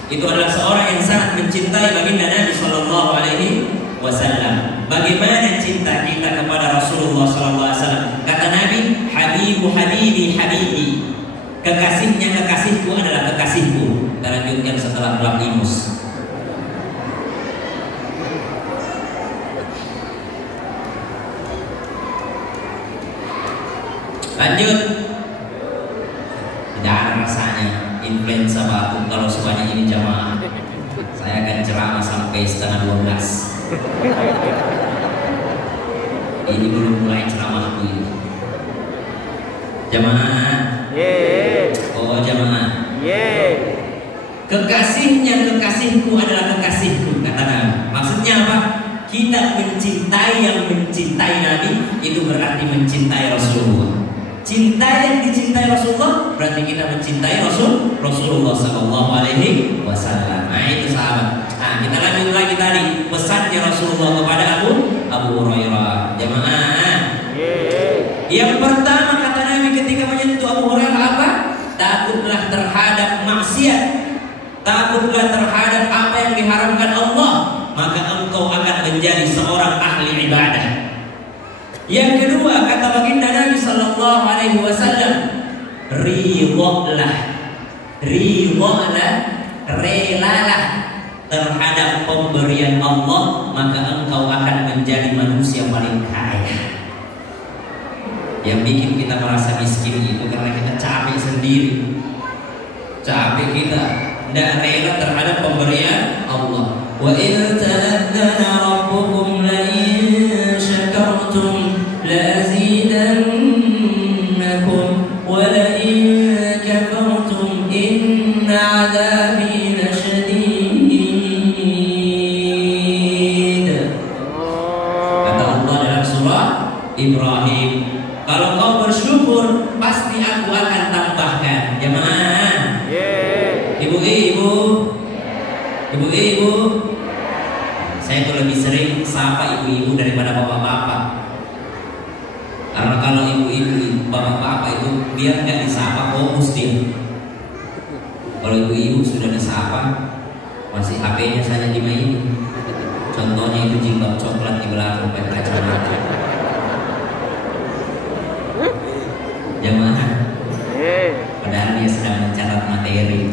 itu adalah seorang yang sangat mencintai baginda Nabi SAW. Bagaimana cinta kita kepada Rasulullah SAW? Kata Nabi, Habibu Habibi Habibi, kekasihnya kekasihku adalah kekasihku. Kita lanjutkan setelah gelap limus. Lanjut. Tidak ada rasanya influenza batuk kalau sebanyak ini jamaah. Saya akan ceramah sampai 11:30. Ini belum mulai ceramahku ini. Jamaah. Oh jamaah. Kekasihnya kekasihku adalah kekasihku, kata Nabi. Maksudnya apa? Kita mencintai yang mencintai Nabi, itu berarti mencintai Rasulullah. Cinta yang dicintai Rasulullah berarti kita mencintai Rasulullah Sallallahu Alaihi Wasallam. Nah itu sahabat. Nah kita lanjut lagi tadi pesannya Rasulullah kepada Abu Hurairah. Jamaah. Yang pertama kata Nabi ketika menyentuh Abu Hurairah apa? Takutlah terhadap maksiat, takutlah terhadap apa yang diharamkan Allah, maka engkau akan menjadi seorang ahli ibadah. Yang kedua kata baginda Nabi Sallallahu Alaihi Wasallam, ridholah, relalah terhadap pemberian Allah, maka engkau akan menjadi manusia paling kaya. Yang bikin kita merasa miskin itu karena kita capek sendiri. Capek kita tidak rela terhadap pemberian Allah. Wa idh ta'adzana rabbukum la in syakartum la azidannakum wa la in kafartum inna 'adzabi lasyadid. Kata Allah dalam surah Ibrahim, kalau kau bersyukur pasti aku akan tambahkan. Jemaah, ibu-ibu, saya tuh lebih sering sapa ibu-ibu daripada bapak-bapak. Karena kalau ibu-ibu, bapak-bapak itu biar nggak disapa fokus dia. Kalau ibu-ibu sudah disapa, masih HP-nya saja dimainin. Contohnya itu jilbab coklat di belakang pakai kacamata. Jemaah, padahal dia sedang mencatat materi.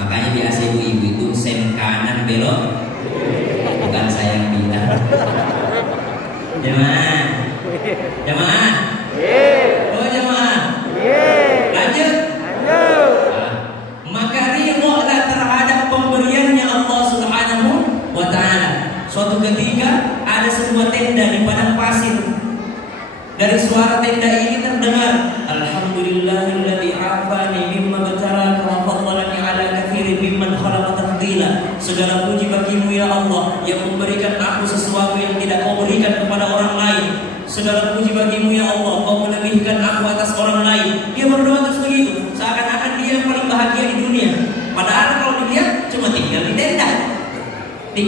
Makanya biasa ibu-ibu itu sen kanan belok, bukan saya yang bilang. Jemaah, oh jemaah, lanjut. Maka ridholah terhadap pemberiannya Allah Subhanahu wa Ta'ala. Suatu ketika ada sebuah tenda di padang pasir. Dari suara tenda ini terdengar, Alhamdulillahilladzi afani mimma btalaka wa faddalani ala katsirin mimman khalaqa tafdila. Segala puji bagimu ya Allah yang memberikan aku sesuatu yang tidak kau berikan kepada orang lain. Segala puji bagimu ya Allah, kau melebihkan aku atas orang lain. Dia berdoa terus begitu, seakan-akan dia yang paling bahagia di dunia. Padahal kalau dilihat cuma tinggal di tenda. Di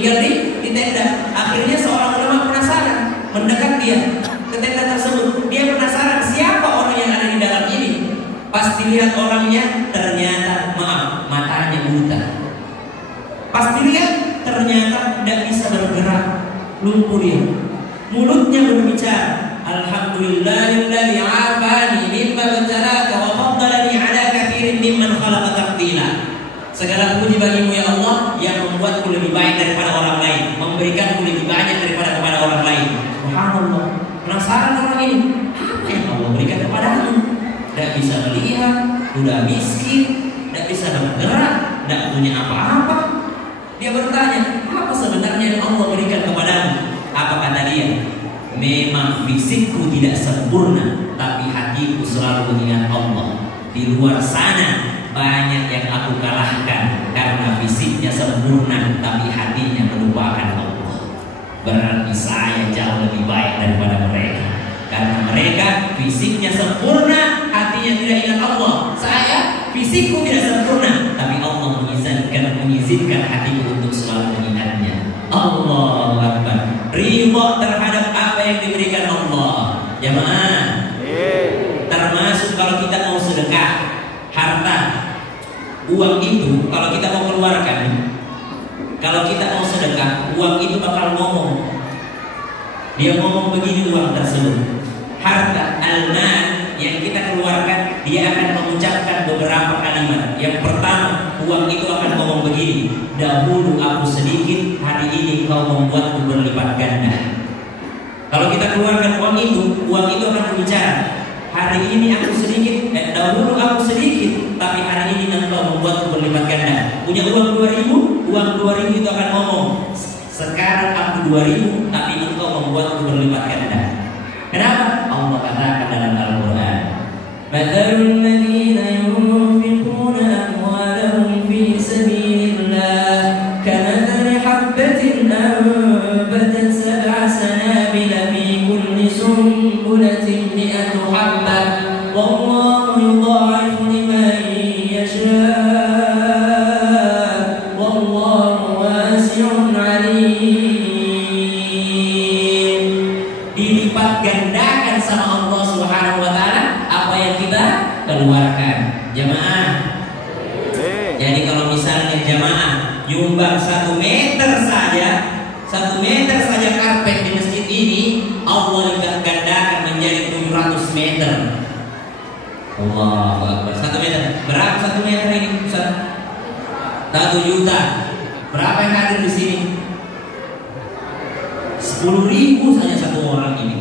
tenda. Akhirnya seorang ulama penasaran, mendekat dia ke tenda tersebut. Dia penasaran siapa orang yang ada di dalam ini. Pas dilihat orangnya, ternyata matanya buta. Pas dilihat, ternyata tidak bisa bergerak, lumpuh dia. Mulutnya berbicara, Alhamdulillahilladzi afani mimma btalaka wa faddalani ala katsirin mimman khalaqa tafdila. Segala puji bagimu ya Allah yang membuatku lebih baik daripada orang lain, memberikanku lebih banyak daripada kepada orang lain. Subhanallah. Penasaran orang ini, apa yang Allah berikan kepadamu? Tidak bisa melihat, sudah miskin, tidak bisa bergerak, tidak punya apa-apa. Dia bertanya, apa sebenarnya yang Allah berikan kepadamu? Apa kata dia? Memang fisikku tidak sempurna, tapi hatiku selalu mengingat Allah. Di luar sana banyak yang aku kalahkan karena fisiknya sempurna, tapi hatinya melupakan Allah. Berarti saya jauh lebih baik daripada mereka. Karena mereka fisiknya sempurna, hatinya tidak ingat Allah. Saya fisikku tidak sempurna, tapi Allah mengizinkan hatiku untuk selalu mengingatnya. Allahu Akbar. Ridho terhadap apa yang diberikan Allah. Jemaah, termasuk kalau kita mau sedekah harta, uang itu kalau kita mau keluarkan, kalau kita mau sedekah, uang itu bakal ngomong. Dia ngomong begini uang tersebut. Harta al-mal yang kita keluarkan, dia akan mengucapkan beberapa kalimat. Yang pertama, uang itu akan ngomong begini, dahulu aku sedikit, hari ini kau membuatku berlipat ganda. Kalau kita keluarkan uang itu akan berbicara, hari ini aku sedikit, dahulu aku sedikit, tapi hari ini engkau membuatku berlipat ganda. Punya uang 2000, uang 2000 itu akan ngomong, sekarang aku 2000, tapi engkau membuatku berlipat ganda. Kenapa? Allah katakan dalam Al-Quran, Mathalul ladzina yunfiquna amwalahum fi sabilillah kamathali habbatin anbatat sab'a sanabila fi kulli sunbulatin mi'atu habbah wallahu yudha'ifu liman yasha' wallahu wasi'un 'alim. Dilipat gandakan sama Allah Subhanahu wa Ta'ala apa yang kita keluarkan. Jemaah, jadi kalau misalnya jemaah nyumbang 1 meter saja karpet di masjid ini, Allah lipat gandakan menjadi 700 meter. Allahu Akbar. 1 meter. Berapa 1 meter ini? 1 juta. Berapa yang 10.000 saja satu orang ini.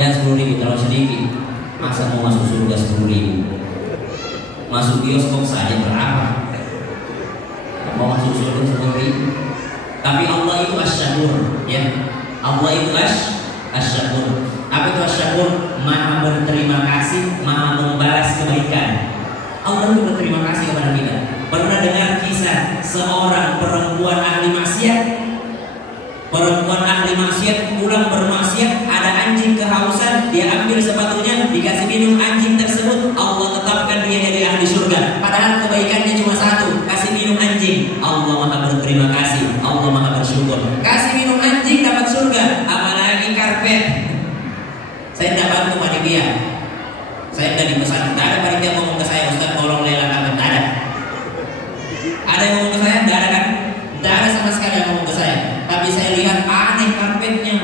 Dan 10.000 terlalu sedikit. Masa mau masuk surga 10.000? Masuk bioskop saja berapa? Mau masuk surga 10.000? Tapi Allah itu asy-syakur, ya. Allah itu asy-syakur. Apa itu asy-syakur? Maha berterima kasih, maha membalas kebaikan. Allah itu berterima kasih kepada kita. Pernah dengar kisah seorang perempuan ahli maksiat? Perempuan ahli maksiat pulang bermaksiat, ada anjing kehausan, dia ambil sepatunya, dikasih minum anjing tersebut, Allah tetapkan dia jadi ahli surga. Padahal kebaikannya cuma satu, kasih minum anjing. Allah maha berterima kasih, Allah maha bersyukur. Kasih minum anjing dapat surga, apalagi karpet. Saya tidak bantu panitia. Saya tidak dipesan, tidak ada panitia ngomong ke saya, Ustaz tolong lelang karpet, tidak ada. Ada yang ngomong ke saya? Tidak ada kan? Tidak ada sama sekali yang ngomong ke saya. Tapi saya lihat aneh karpetnya,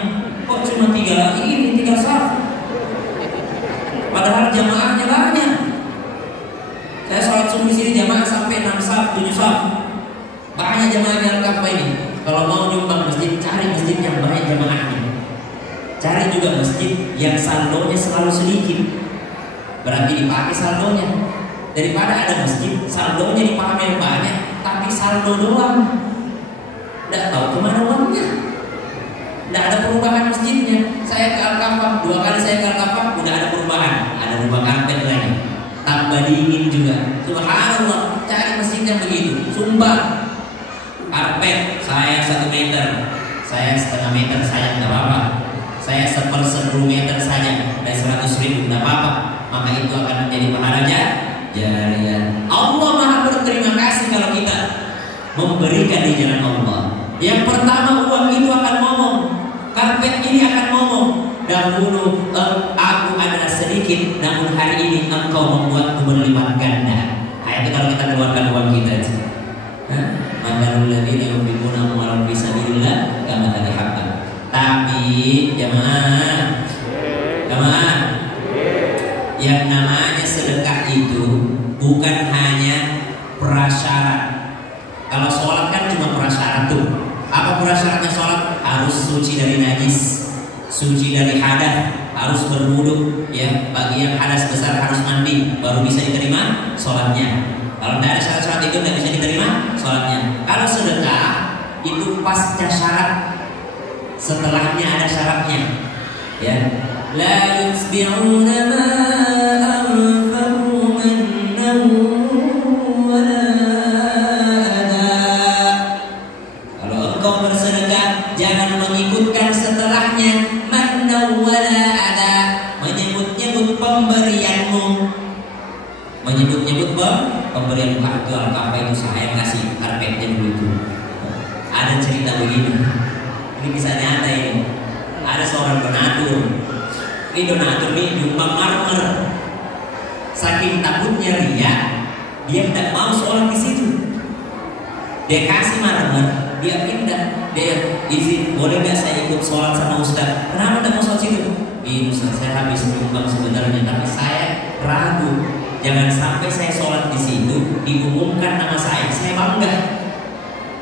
kok cuma 3 ini 3 saf, padahal jamaahnya banyak. Saya sholat subuh di sini jamaah sampai 6 saf, 7 saf. Banyak jamaah di Al-Kafah ini. Kalau mau nyumbang masjid, cari masjid yang banyak jamaahnya. Cari juga masjid yang saldonya selalu sedikit. Berarti dipakai saldonya. Daripada ada masjid saldonya dipakai banyak, tapi saldo doang. Tidak tahu kemana uangnya. Tidak ada perubahan masjidnya. Saya ke Al-Kafah, 2 kali saya ke Al-Kafah, udah ada perubahan. Ada rumah karpet lagi, tambah dingin juga. Subhanallah, cari masjid yang begitu. Sumpah, karpet saya 1 meter, saya setengah meter, saya tidak apa-apa. Saya 1/10 meter saja, dari 100.000 tidak apa-apa. Maka itu akan menjadi pahala jariah. Allah maha berterima kasih kalau kita memberikan di jalan Allah. Yang pertama, uang itu akan ngomong, karpet ini akan ngomong. Dahulu aku adalah sedikit, namun hari ini engkau membuatku berlipat ganda. Itu kalau kita keluarkan uang kita. Matalul ladzina yunfiquna amwalahum fi sabilillah kamathali habbah. Tapi jamaah, yang namanya sedekah itu bukan hanya prasyarat. Kalau sholat kan cuma prasyarat tuh. Apa prasyaratnya sholat? Harus suci dari najis, suci dari hadas, harus berwudu, ya. Bagi yang hadas besar harus mandi, baru bisa diterima sholatnya. Kalau tidak ada syarat-syarat itu tidak bisa diterima sholatnya. Kalau sedekah itu pasca syarat, setelahnya ada syaratnya, ya. La yusbi'una ma anfaqu mannan wala. Jangan mengikutkan setelahnya manna wala ada, menyebut-nyebut pemberianmu, menyebut-nyebut pemberian. Itu Al-Kafah itu saya kasih karpetnya begitu. Ada cerita begini, ini kisah nyata ini. Ada seorang donatur, ini donatur ini nyumbang marmer. Saking takutnya ria, dia tidak mau sholat di situ. Dia kasih marmer, dia pindah. Dia izin, boleh nggak saya ikut sholat sama Ustaz? Kenapa tidak mau sholat situ? Ini Ustaz, saya habis menyumbang sebenarnya, tapi saya ragu. Jangan sampai saya sholat di situ diumumkan nama saya bangga.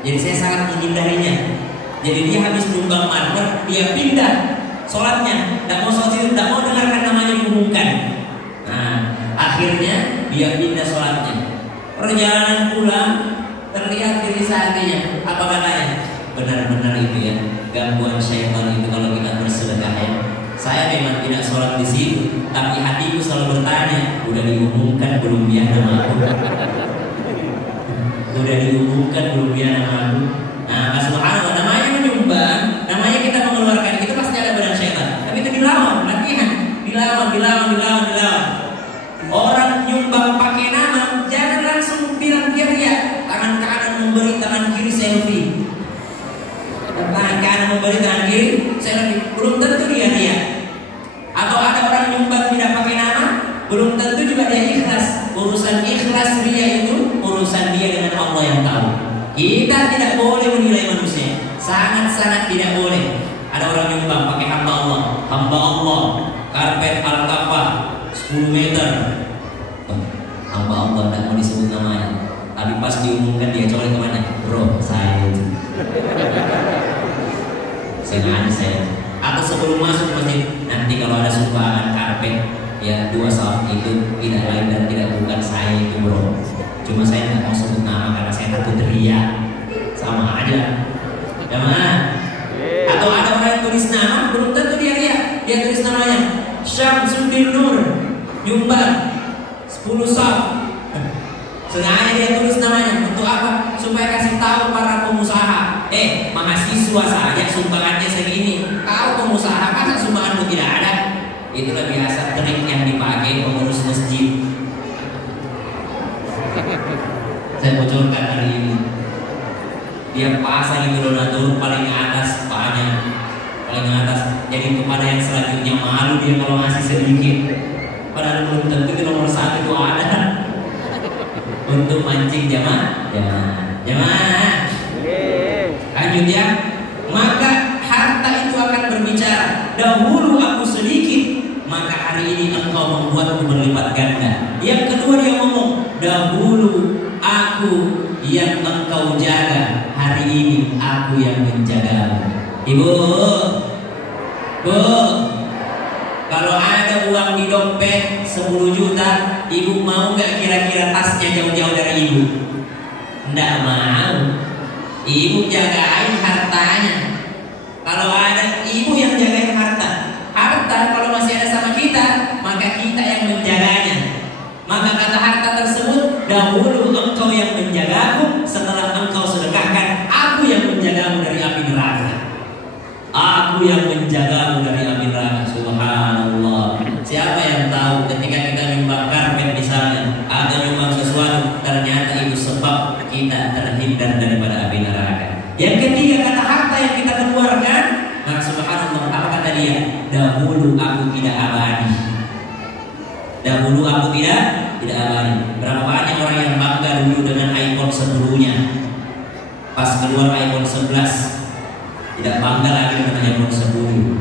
Jadi saya sangat menghindarinya. Jadi dia habis menyumbang marmer, dia pindah sholatnya, tidak mau sholat situ, tidak mau dengarkan namanya diumumkan. Nah, akhirnya dia pindah sholatnya. Perjalanan pulang, terlihat diri saatinya. Apa katanya? Benar-benar itu ya, gangguan syaitan itu kalau kita bersedekah ya. Saya memang tidak sholat di situ, tapi hatiku selalu bertanya, udah diumumkan belum dia nama aku? Udah diumumkan belum dia nama aku? Nah, subhanallah, namanya menyumbang, namanya kita mengeluarkan, itu pasti ada badan syaitan. Tapi itu dilawan, latihan, dilawan. Orang nyumbang pakai nama, jangan langsung bilang dia ria. Tangan kanan memberi, tangan kiri selfie. Tangan kanan memberi, tangan kiri selfie. Belum tentu dia. Atau ada orang nyumbang tidak pakai nama, belum tentu juga dia ikhlas. Urusan ikhlas ria itu urusan dia dengan Allah yang tahu. Kita tidak boleh menilai manusia, sangat-sangat tidak boleh. Ada orang nyumbang pakai hamba Allah, karpet Al-Kafah 10 meter. Hamba Allah tidak mau disebut namanya, tapi pas diumumkan dia colek kemana? Bro, saya itu. sengaja saya. Atau sebelum masuk masjid, nanti kalau ada sumbangan karpet ya 2 saf itu tidak lain dan tidak bukan saya itu bro. Cuma saya nggak mau sebut nama karena saya takut teriak, sama aja. Gimana? Atau ada orang yang tulis nama, belum tentu dia lihat. Dia tulis namanya Syamsuddin Nur, nyumbang 10 saf. Sengaja dia tulis namanya untuk apa? Supaya kasih tahu para pengusaha. Mahasiswa saja sumbangannya segini. Tahu pengusaha masa sumbanganmu tidak ada? Itulah biasa trik yang dipakai pengurus masjid. Saya bocorkan hari ini. Dia pasang itu donatur paling atas paling atas. Jadi kepada yang selanjutnya malu dia kalau ngasih sedikit. Padahal belum tentu itu nomor 1 itu ada. Untuk mancing jamaah. Lanjut ya. Maka harta itu akan berbicara. Dahulu aku sedikit, maka hari ini engkau membuatku berlipat ganda. Yang kedua dia ngomong, dahulu aku yang engkau jaga, hari ini aku yang menjagamu. Ibu, Bu, kalau ada uang di dompet 10 juta, ibu mau nggak kira-kira tasnya jauh-jauh dari ibu? Nggak mau. Ibu jagain hartanya. Kalau ada ibu yang jagain harta kalau masih ada sama kita, maka kita yang menjaganya. Maka kata harta tersebut, dahulu engkau yang menjagaku, setelah engkau sedekahkan, aku yang menjagamu dari api neraka. Aku yang menjagamu dari api neraka. Subhanallah. Siapa yang tahu ketika kita nyumbang karpet misalnya, atau nyumbang sesuatu, ternyata itu sebab kita terhindar daripada api neraka. Yang ketiga kata harta yang kita keluarkan, nah subhanallah, apa kata dia? Dahulu aku tidak abadi. Dahulu aku tidak abadi. Berapa banyak orang yang bangga dulu dengan iPhone 10-nya. Pas keluar iPhone 11, tidak bangga lagi dengan iPhone 10.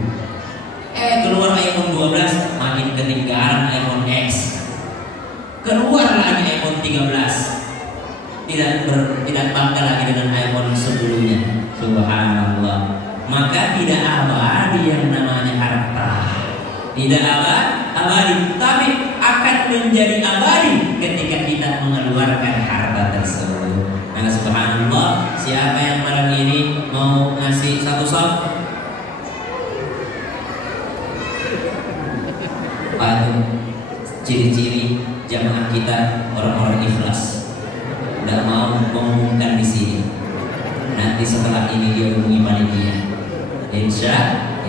Keluar iPhone 12, makin ketinggalan iPhone X. Keluar lagi iPhone 13. Tidak bangga lagi dengan iPhone sebelumnya. Subhanallah. Maka tidak abadi yang namanya harta. Tidak abadi, tapi akan menjadi abadi ketika kita mengeluarkan harta tersebut. Nah subhanallah, siapa yang malam ini mau ngasih 1 saf? Aduh, ciri-ciri jamaah kita orang-orang ikhlas. Tidak mau mengumumkan di sini. Nanti setelah ini dia hubungi panitia. Insya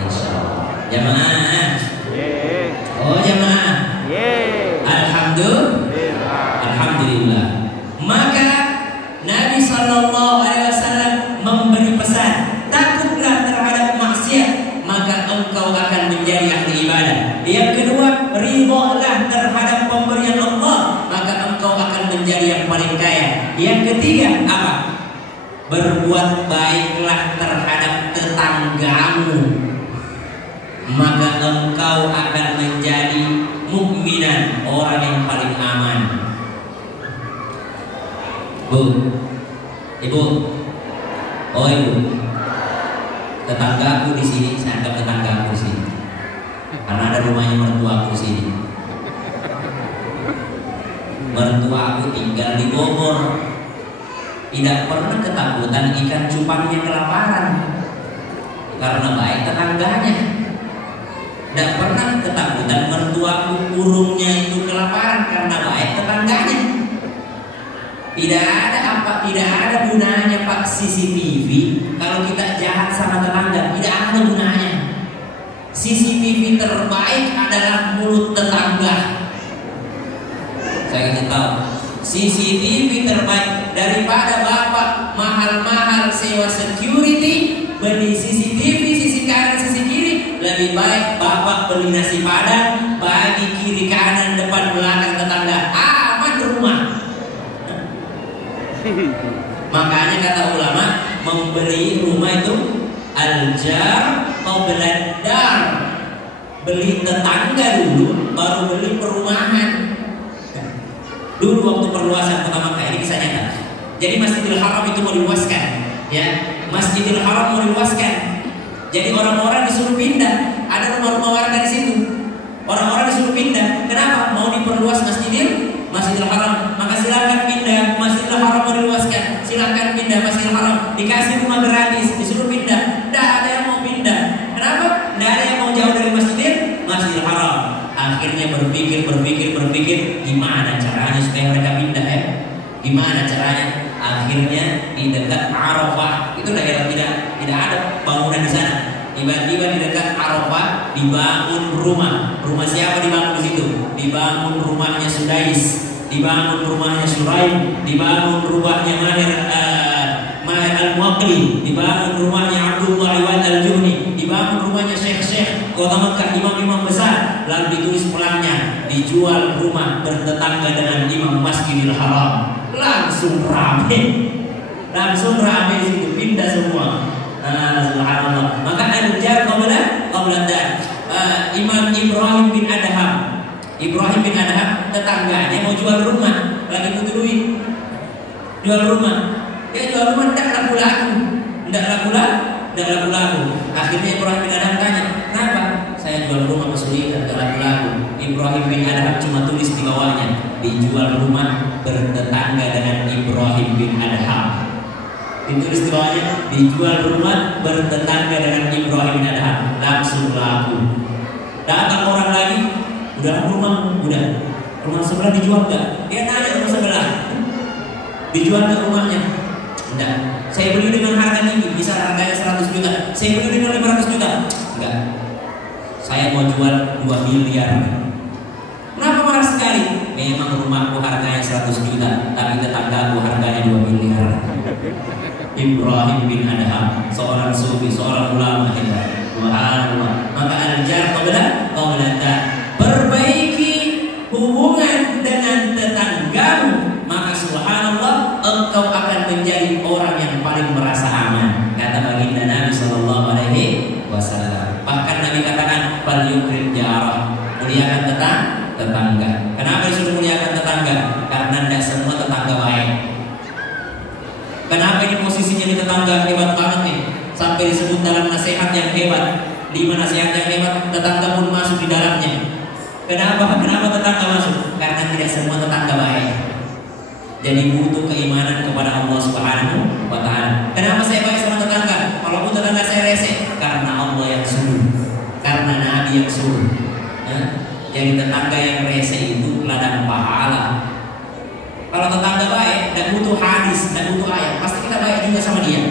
Allah. Jamaah. Oh jamaah. Alhamdulillah. Maka Nabi Sallallahu Alaihi Wasallam memberi pesan, takutlah terhadap maksiat, maka engkau akan menjadi ahli ibadah. Yang kedua, ridholah terhadap pemberian Allah, maka engkau akan menjadi yang paling kaya. Yang ketiga apa? Berbuat baiklah terhadap tetanggamu, maka engkau akan menjadi mukminan, orang yang paling aman. Bu, ibu, oh ibu, tetanggaku di sini, saya anggap tetanggaku di sini, karena ada rumahnya mertuaku di sini. Mertuaku tinggal di Bogor. Tidak pernah ketakutan ikan cupangnya kelaparan, karena baik tetangganya. Tidak pernah ketakutan mertuaku burungnya itu kelaparan, karena baik tetangganya. Tidak ada gunanya Pak CCTV kalau kita jahat sama tetangga, tidak ada gunanya. CCTV terbaik adalah mulut tetangga. Saya kasih tahu, CCTV terbaik. Daripada bapak mahal-mahal sewa security, beli CCTV sisi kanan sisi kiri, lebih baik bapak beli nasi padang, bagi kiri kanan depan belakang tetangga, aman rumah. Makanya kata ulama, membeli rumah itu al-jar qabla dar. Beli tetangga dulu, baru beli perumahan. Dulu waktu perluasan kota Makkah ini kisah nyata. Jadi Masjidil Haram itu mau diluaskan, ya. Masjidil Haram mau diluaskan. Jadi orang-orang disuruh pindah. Ada rumah-rumah warga di situ. Orang-orang disuruh pindah. Kenapa? Mau diperluas Masjidil Haram. Maka silakan pindah. Masjidil Haram mau diluaskan. Silakan pindah Masjidil Haram. Dikasih rumah gratis, disuruh pindah. Tidak ada yang mau pindah. Kenapa? Tidak ada yang mau jauh dari Masjidil Haram. Akhirnya berpikir, gimana caranya supaya mereka pindah ya? Gimana caranya? Akhirnya di dekat Arafah, itu daerah tidak ada bangunan di sana. Tiba-tiba di dekat Arafah dibangun rumah. Rumah siapa dibangun di situ? Dibangun rumahnya Sudais, dibangun rumahnya Suraim, dibangun rumahnya Mahir Al-Muqli, dibangun rumahnya Abdullah Iwan Al-Juhni, dibangun rumahnya Syekh Kota Mekah, imam-imam besar. Lalu ditulis pulangnya, dijual rumah bertetangga dengan Imam Masjidil Haram. Langsung rame di situ, pindah semua. Subhanallah. Maka al-jar qabla Imam Ibrahim bin Adham tetangganya mau jual rumah, lagi butuh duit. Jual rumah. Dia jual rumah tidak laku. Akhirnya Ibrahim bin Adham tanya, kenapa? Saya jual rumah kesulitan, tidak laku. Ibrahim bin Adham cuma tulis di bawahnya, dijual rumah bertetangga dengan Ibrahim bin Adham. Ditulis di bawahnya, dijual rumah bertetangga dengan Ibrahim bin Adham. Langsung laku. Datang orang lagi, udah rumah sebelah dijual enggak? Dia nanya rumah sebelah, dijual ke rumahnya? Enggak. Saya beli dengan harga tinggi, bisa harganya 100 juta. Saya beli dengan 500 juta. Enggak. Saya mau jual 2 miliar. Kenapa marah sekali? Memang rumahku harganya 100 juta, tapi tetanggaku harganya 2 miliar. Ibrahim bin Adham, seorang sufi, seorang ulama hebat. Subhanallah. Maka al-jar qabla perbaiki hubungan dengan tetanggamu, maka subhanallah engkau akan menjadi orang yang paling merasa aman. Kata baginda Nabi sallallahu alaihi wasallam. Bahkan Nabi katakan fal yukrim jarah, muliakan tetangga. Kenapa disuruh muliakan tetangga? Karena tidak semua tetangga baik. Kenapa ini posisinya di tetangga hebat banget nih? Sampai disebut dalam nasihat yang hebat. 5 nasihat yang hebat, tetangga pun masuk di dalamnya. Kenapa tetangga masuk? Karena tidak semua tetangga baik. Jadi butuh keimanan kepada Allah Subhanahu wa ta'ala. Kenapa saya baik sama tetangga? Walaupun tetangga saya rese, karena Allah yang suruh, karena Nabi yang suruh. Jadi tetangga yang rese itu ladang pahala. Kalau tetangga baik, tidak butuh hadis, tidak butuh ayat, pasti kita baik juga sama dia.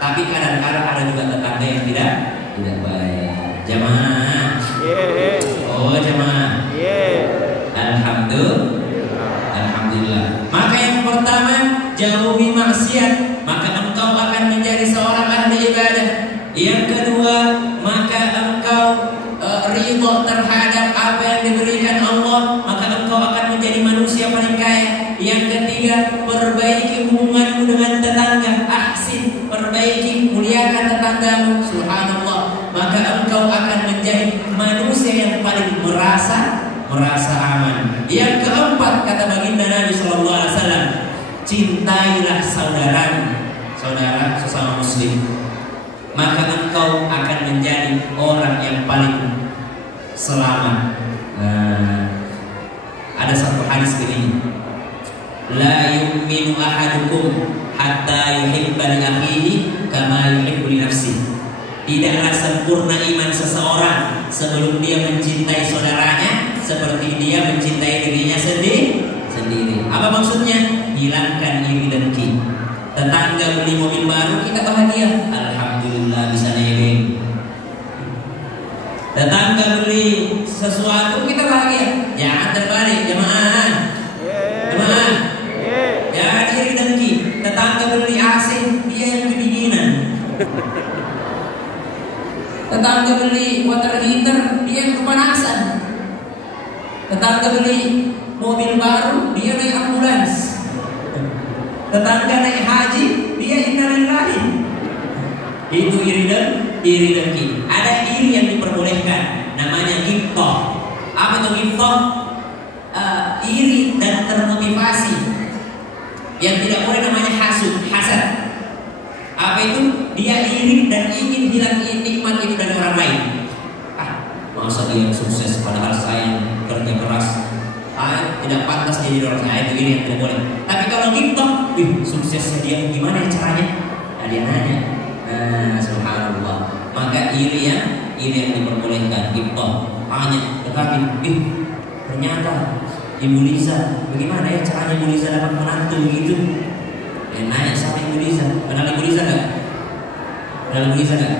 Tapi kadang-kadang ada juga tetangga yang tidak baik. Jamaah. Oh jamaah. Alhamdulillah. Maka yang pertama, jauhi maksiat, maka engkau akan menjadi seorang ahli ibadah. Yang kedua, maka engkau ridho terhadap apa yang diberikan Allah, maka engkau akan menjadi manusia paling kaya. Yang ketiga, perbaiki hubunganmu dengan tetangga, ahsin, perbaiki, muliakan tetanggamu, subhanallah, maka engkau akan menjadi manusia yang paling merasa aman. Yang keempat, kata baginda Nabi sallallahu alaihi wasallam, cintailah saudara sesama muslim, maka engkau akan menjadi orang yang paling selamat. Ada satu hadis begini, la yu'minu ahadukum hatta yuhibba li akhihi kama yuhibbu li nafsihi. Tidaklah sempurna iman seseorang sebelum dia mencintai saudaranya seperti dia mencintai dirinya sendiri. Apa maksudnya? Hilangkan iri dengki. Tetangga beli mobil baru, kita bahagia, alhamdulillah bisa nebeng. Tetangga beli sesuatu, kita bahagia. Jangan terbalik, jemaah. Jangan iri dengki. Tetangga beli AC, dia yang kedinginan. Tetangga beli water heater, dia yang kepanasan. Tetangga beli mobil baru, dia naik ambulans. Tetangga naik haji, dia innalillahi. Itu iri dengki. Ada iri yang diperbolehkan, namanya ghibthah. Apa itu ghibthah? Iri dan termotivasi. Yang tidak boleh namanya hasad. Apa itu? Dia iri dan ingin hilang nikmat sih orang saya itu ini yang tidak boleh. Tapi kalau TikTok, suksesnya dia gimana ya caranya? Nah, dia nanya. Subhanallah. Maka ini yang diperbolehkan. TikTok hanya tetapi ternyata Ibu Liza, bagaimana ya caranya Ibu Liza dapat menantu gitu? Nanya sama Ibu Liza. Kenal Ibu Liza nggak? Kenal Ibu Liza nggak?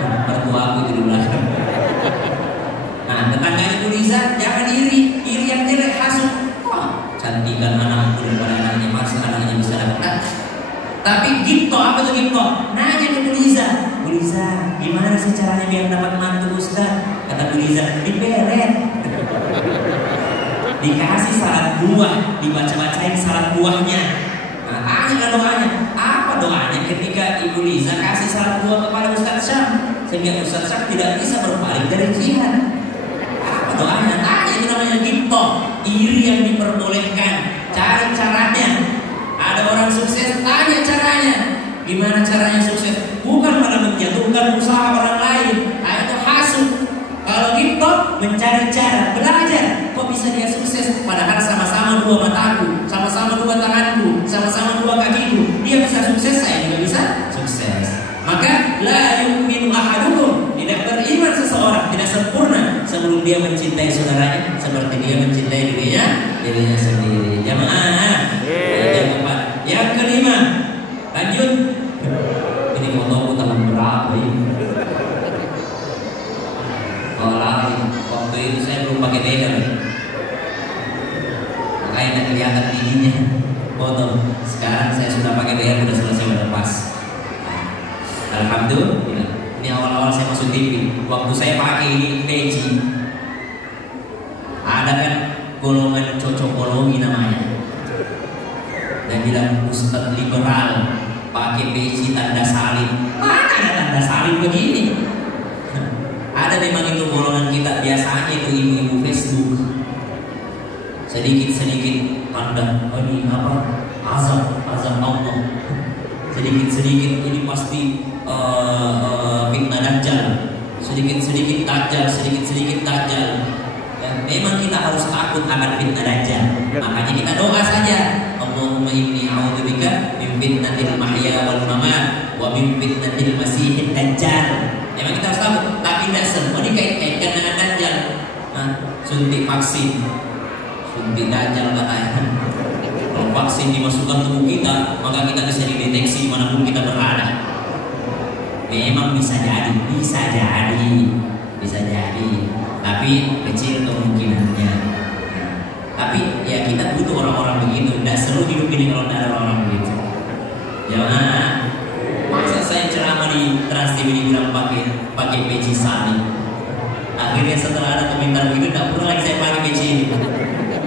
Mertua aku itu di belakang. Nah, tetangga Ibu Liza jangan iri yang jelek, hasut. Cantikan anakku daripada anaknya, masa anaknya bisa dapat. Tapi gitu, apa tuh gitu? Nanya ke Bu Liza, Bu Liza, gimana sih caranya biar dapat mantu Ustaz? Kata Bu Liza, diperet. Dikasih salad buah, dibaca-bacain salad buahnya. Nah, tanya doanya. Apa doanya ketika Ibu Liza kasih salad buah kepada Ustaz Syam, sehingga Ustaz Syam tidak bisa berpaling dari jihad? Apa doanya? Tanya, itu namanya gitu. Iri yang diperbolehkan. Cari caranya. Ada orang sukses, tanya caranya. Gimana caranya sukses? Bukan malah menjatuhkan usaha orang lain. Itu hasut. Kalau gitu, mencari cara, belajar. Kok bisa dia sukses? Padahal sama-sama dua mataku, sama-sama dua tanganku, sama-sama dua kakiku. Dia bisa sukses, saya juga bisa sukses. Maka la yu'minu ahadukum, tidak beriman seseorang, tidak sempurna sebelum dia mencintai saudaranya seperti dia mencintai dirinya sendiri. Jamaah. Yang kelima, lanjut. Ini fotoku tahun berapa ini? Oh lari. Waktu itu saya belum pakai beda. Makanya kelihatan giginya. Foto. Sekarang saya sudah pakai beda, sudah selesai, sudah pas. Alhamdulillah. Ini awal-awal saya masuk TV. Waktu saya pakai ini peci, ada kan golongan cocokologi namanya. Dan bilang Ustadz liberal pakai peci tanda salib. Mana ada tanda salib begini? Ada memang itu golongan kita, biasanya itu ibu-ibu Facebook. Sedikit-sedikit tanda, oh ini apa? Azab Allah. Sedikit-sedikit ini pasti fitnah dajjal. Sedikit-sedikit dajjal. Memang kita harus takut akan fitnah dajjal. Makanya kita doa saja. Allahumma inni a'udzubika min fitnatil mahya wal mamat wa min fitnatil masiihid dajjal. Memang kita harus takut, tapi tidak semua dikait-kaitkan dengan dajjal. Suntik vaksin, suntik dajjal katanya. Kalau vaksin dimasukkan tubuh kita, maka kita bisa dideteksi dimanapun kita berada. Memang bisa jadi. Tapi kecil kemungkinannya. Tapi ya kita butuh orang-orang begitu. Tidak seru hidup ini kalau tidak ada orang begitu. Jangan. Masa saya ceramah di Trans TV bilang pakai peci salib. Akhirnya setelah ada komentar begitu, tidak perlu lagi saya pakai peci ini.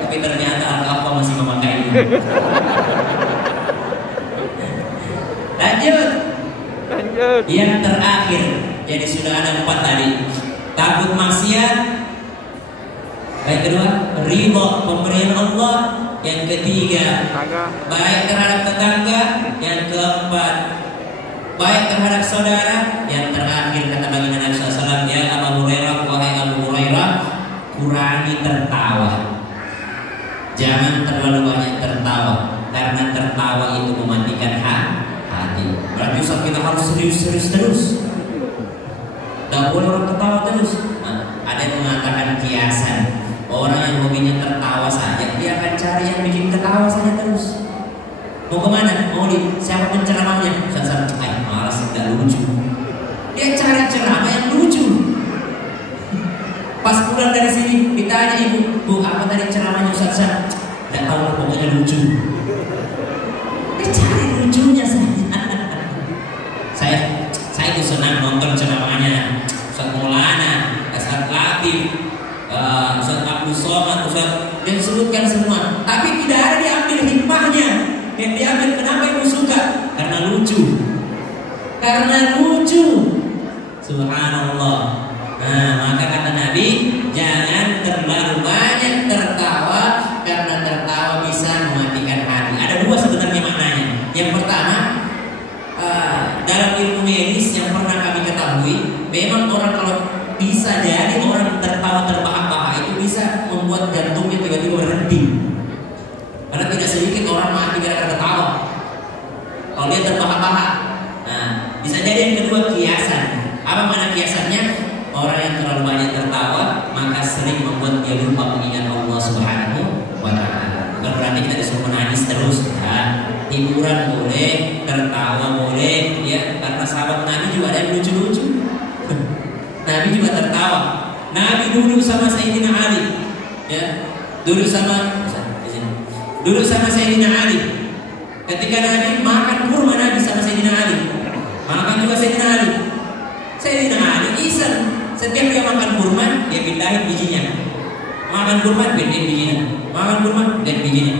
Tapi ternyata Al-Kafa masih memakai ini. Lanjut. Yang terakhir, jadi sudah ada 4 tadi. Takut maksiat. Baik, kedua, ridho pemberian Allah. Yang ketiga, baik terhadap tetangga. Yang keempat, baik terhadap saudara. Yang terakhir kata baginda Nabi SAW, ya Abu Hurairah, wahai Abu Hurairah, kurangi tertawa. Jangan terlalu banyak tertawa, karena tertawa itu mematikan hati. Berarti Ustaz kita harus serius terus. Tidak boleh orang tertawa terus. Ada yang mengatakan kiasan, orang yang hobinya tertawa saja, dia akan cari yang bikin ketawa saja terus. Mau kemana? Mau di siapa penceramahnya? Ustaz, malas, tidak lucu. Dia cari ceramah yang lucu. Pas pulang dari sini ditanya ibu, Bu, apa tadi ceramahnya Ustaz? Tidak tahu, pokoknya lucu. Dia cari lucunya saja. Saya itu senang nonton ceramahnya Ustaz Maulana, Ustaz Latif, Ustaz Abdul Somad, yang disebutkan semua. Tapi tidak ada diambil hikmahnya. Yang diambil, kenapa ibu suka? Karena lucu. Subhanallah. Maka kata Nabi, jangan terlalu banyak tertawa, karena tertawa bisa mematikan hati. Ada 2 sebenarnya maknanya. Yang pertama, dalam ilmu medis yang pernah kami ketahui, memang orang kalau bisa jadi orang tertawa terbahak-bahak itu bisa membuat jantungnya tiba-tiba berhenti. Nabi juga tertawa. Nabi duduk sama Sayyidina Ali, ya, duduk sama Sayyidina Ali. Ketika Nabi makan kurma, Nabi sama Sayyidina Ali, makan juga Sayyidina Ali. Sayyidina Ali iseng, setiap dia makan kurma dia pindahin bijinya. Makan kurma pindahin bijinya, makan kurma pindahin bijinya.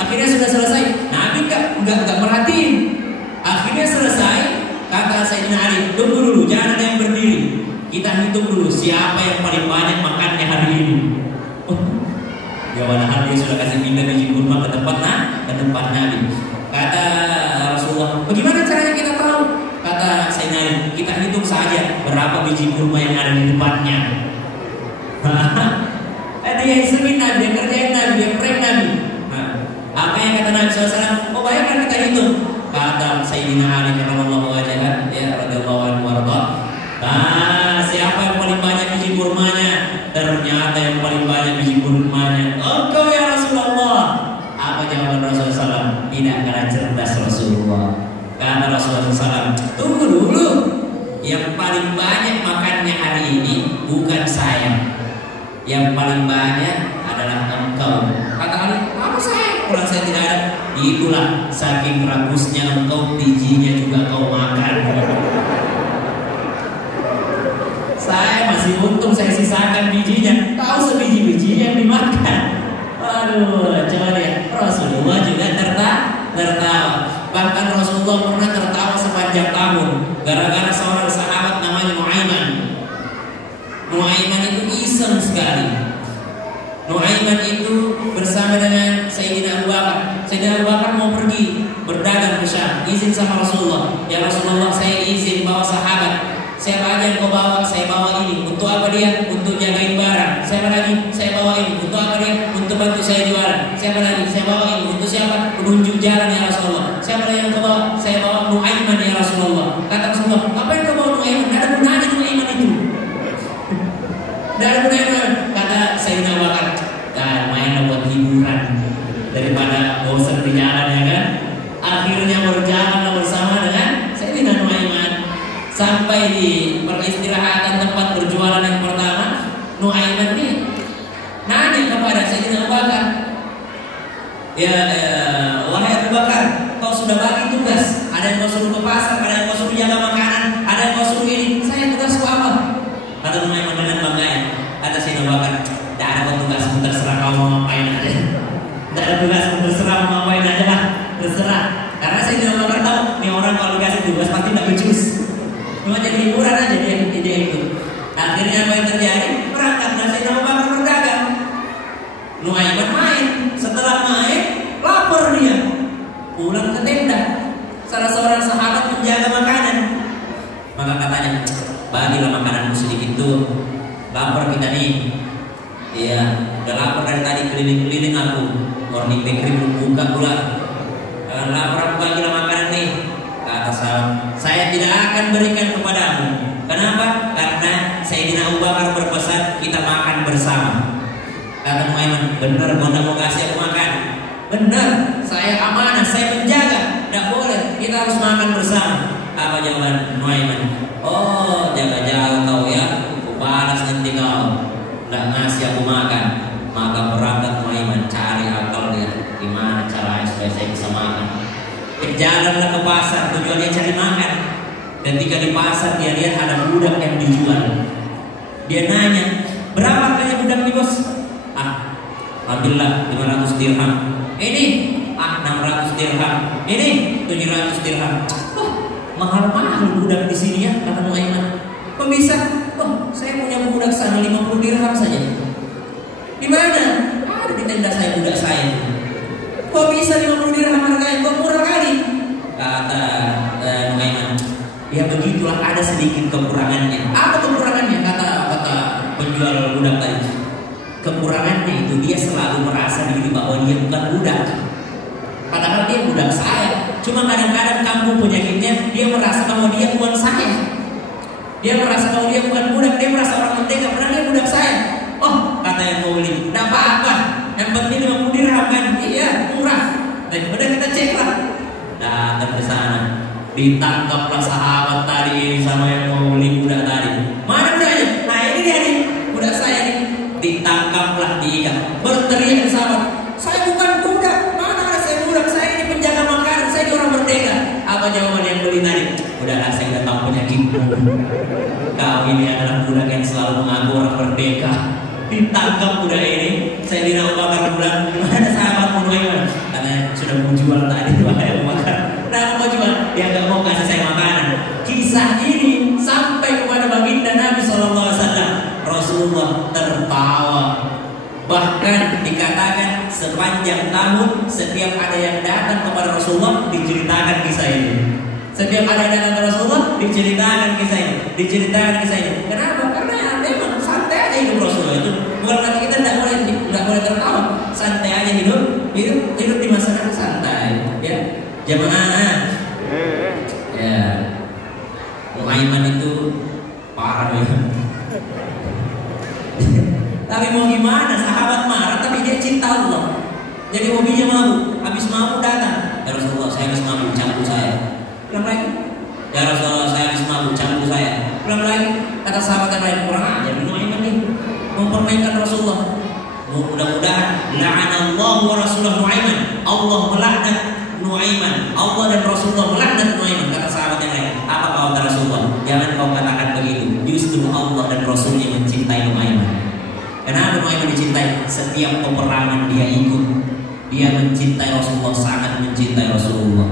Akhirnya sudah selesai, Nabi enggak merhatiin. Akhirnya selesai, kata Sayyidina Ali, tunggu dulu, jangan ada yang berdiri. Kita hitung dulu siapa yang paling banyak makannya hari ini. Ya padahal dia sudah kasih pindah biji kurma ke tempat Nabi. Kata Rasulullah, bagaimana caranya kita tahu? Kata Sayyidina Ali, kita hitung saja berapa biji kurma yang ada di depannya. Dia isengin Nabi, dia kerjain Nabi, dia prank Nabi. Apa yang kata Nabi SAW? Oh bayangkan kita hitung. Kata Sayyidina Ali radhiyallahu anhu, ya radhiyallahu anhu warḍah. Nah, siapa yang paling banyak biji kurmanya? Ternyata yang paling banyak biji kurmanya engkau ya Rasulullah. Apa jawaban Rasulullah SAW? Tidak kalah cerdas Rasulullah. Kata Rasulullah SAW, tunggu dulu. Yang paling banyak makannya hari ini bukan saya. Yang paling banyak adalah engkau. Kata Ali, apa saya? Kalau saya tidak ada. Itulah saking ragusnya engkau, bijinya juga kau makan. Saya masih untung saya sisakan bijinya. Tahu sebiji-biji yang dimakan. Aduh, coba lihat. Rasulullah juga tertawa. Bahkan Rasulullah pernah tertawa sepanjang tahun gara-gara seorang sahabat namanya Nuaiman. Nuaiman itu iseng sekali. Nuaiman itu bersama dengan Sayyidina Abu Bakar. Sayyidina Abu Bakar mau pergi berdagang ke Syam. Izin sama Rasulullah. Ya Rasulullah, saya izin bawa sahabat. Siapa aja yang kau bawa? Saya bawa ini. Untuk apa dia? Untuk jagain barang. Siapa lagi? Saya bawa ini. Untuk apa dia? Untuk bantu saya jualan. Siapa lagi? Saya bawa ini. Untuk siapa? Penunjuk jalan ya Rasulullah. Siapa lagi yang kau bawa? Saya bawa Nuaiman ya Rasulullah. Kata Rasulullah, apa yang kau bawa Nuaiman? Tidak ada gunanya Nuaiman itu. Tidak ada gunanya. Kata Sayyidina Abu Bakar, dan mainlah buat hiburan daripada bosan di jalan, ya kan? Akhirnya berjalan bersama dengan Sayyidina Nuaiman. Sampai di peristirahatan tempat berjualan yang pertama, Nuaiman ini nanya kepada Sayyidina Abu Bakar, wahai Abu Bakar, kau sudah bagi tugas. Ada yang kau suruh ke pasar, ada yang kau suruh jaga makanan, ada yang kau suruh ini. Saya tugasku apa? Kata Nuaiman dengan bangganya. Kata Sayyidina Abu Bakar, tidak ada tugas, terserah kau mau ngapain aja. Tidak ada tugas, terserah mau ngapain aja lah, terserah. Karena Sayyidina Abu Bakar tahu, nih orang kalau dikasih tugas pasti tidak becus. Cuma jadi hiburan aja dia itu. Akhirnya apa yang terjadi? Berangkatlah Sayyidina Abu Bakar berdagang. Nuaiman main. Setelah main, lapar dia. Pulang ke tenda. Salah seorang sahabat menjaga makanan. Maka katanya, bagilah makananmu sedikit tuh. Lapar kita nih. Iya, udah lapar dari tadi keliling-keliling aku. Morning bakery belum buka pula. Lapar aku, bagilah makanan nih. Kata saya tidak akan berikan kepadamu. Kenapa? Karena Sayyidina Abu Bakar berpesan kita makan bersama. Kata Nuaiman, benar kau tidak mau kasih aku makan? Benar, saya amanah, saya menjaga. Tidak boleh, kita harus makan bersama. Apa jawaban Nuaiman? Oh, jaga-jaga kau ya, aku balas nanti kau tidak ngasih aku makan. Maka berangkat Nuaiman cari akal dia, gimana caranya supaya saya bisa makan. Jalanlah ke pasar, tujuannya cari makan. Ketika di pasar dia lihat ada budak yang dijual. Dia nanya, berapa harganya budak ini bos? Ambillah 500 dirham. Ini 600 dirham. Ini 700 dirham. Mahal-mahal budak di sini ya, kata Nuaiman. Kok bisa? Saya punya budak sana 50 dirham saja. Di mana? Ada di tenda saya budak saya. Kok bisa 50 dirham harganya? Kok murah kali? Kata Nuaiman, ya begitulah, ada sedikit kekurangannya. Apa kekurangannya? Kata penjual budak tadi. Kekurangannya itu dia selalu merasa diri bahwa dia bukan budak. Padahal dia budak saya. Cuma kadang-kadang kampung penyakitnya dia merasa bahwa dia bukan saya. Dia merasa bahwa dia bukan budak. Dia merasa orang merdeka, padahal dia budak saya. Oh, kata yang mau beli, tidak apa-apa. Yang penting 50 dirham kan? Iya, murah. Dan kemudian kita cek lah. Datang ke sana, ditangkaplah sahabat tadi sama yang mau beli budak tadi. Mana budaknya? Nah Kau ini adalah budak yang selalu mengaku orang merdeka. Ditangkap budak ini. Sayyidina Abu Bakar bilang, gimana sahabatmu Nuaiman? Karena sudah mau jual tadi wahai Abu Bakar. Nah mau jual, dia nggak mau kasih saya makanan. Kisah ini sampai kepada baginda Nabi SAW. Rasulullah tertawa. Bahkan dikatakan sepanjang tahun setiap ada yang datang kepada Rasulullah diceritakan kisah ini. Setiap ada yang datang ke Rasulullah diceritakan kisah ini. Diceritakan kisah ini. Kenapa? Karena ya, memang santai aja hidup Rasulullah itu. Bukan berarti kita tidak boleh tertawa. Santai aja hidup di masyarakat santai. Ya, jamaah. Ya, Nuaiman itu parah ya. Tapi mau gimana? Sahabat marah, tapi dia cinta Allah. Jadi hobinya mabuk. Habis mabuk datang, ya Rasulullah, saya habis mabuk, campur saya. Ulang lagi, ya Rasulullah, saya habis mabuk, campur saya. Ulang lagi, kata sahabat yang lain, kurang aja Nuaiman nih, mempermainkan Rasulullah. Mudah-mudahan la'anallahu wa rasulahu Nuaiman. Allah melaknat Nuaiman. Allah dan Rasulullah melaknat Nuaiman. Kata sahabat yang lain, apa kata Rasulullah? Jangan kau katakan begitu. Justru Allah dan Rasulnya mencintai Nuaiman. Kenapa Nuaiman dicintai? Setiap peperangan dia ikut. Dia mencintai Rasulullah, sangat mencintai Rasulullah.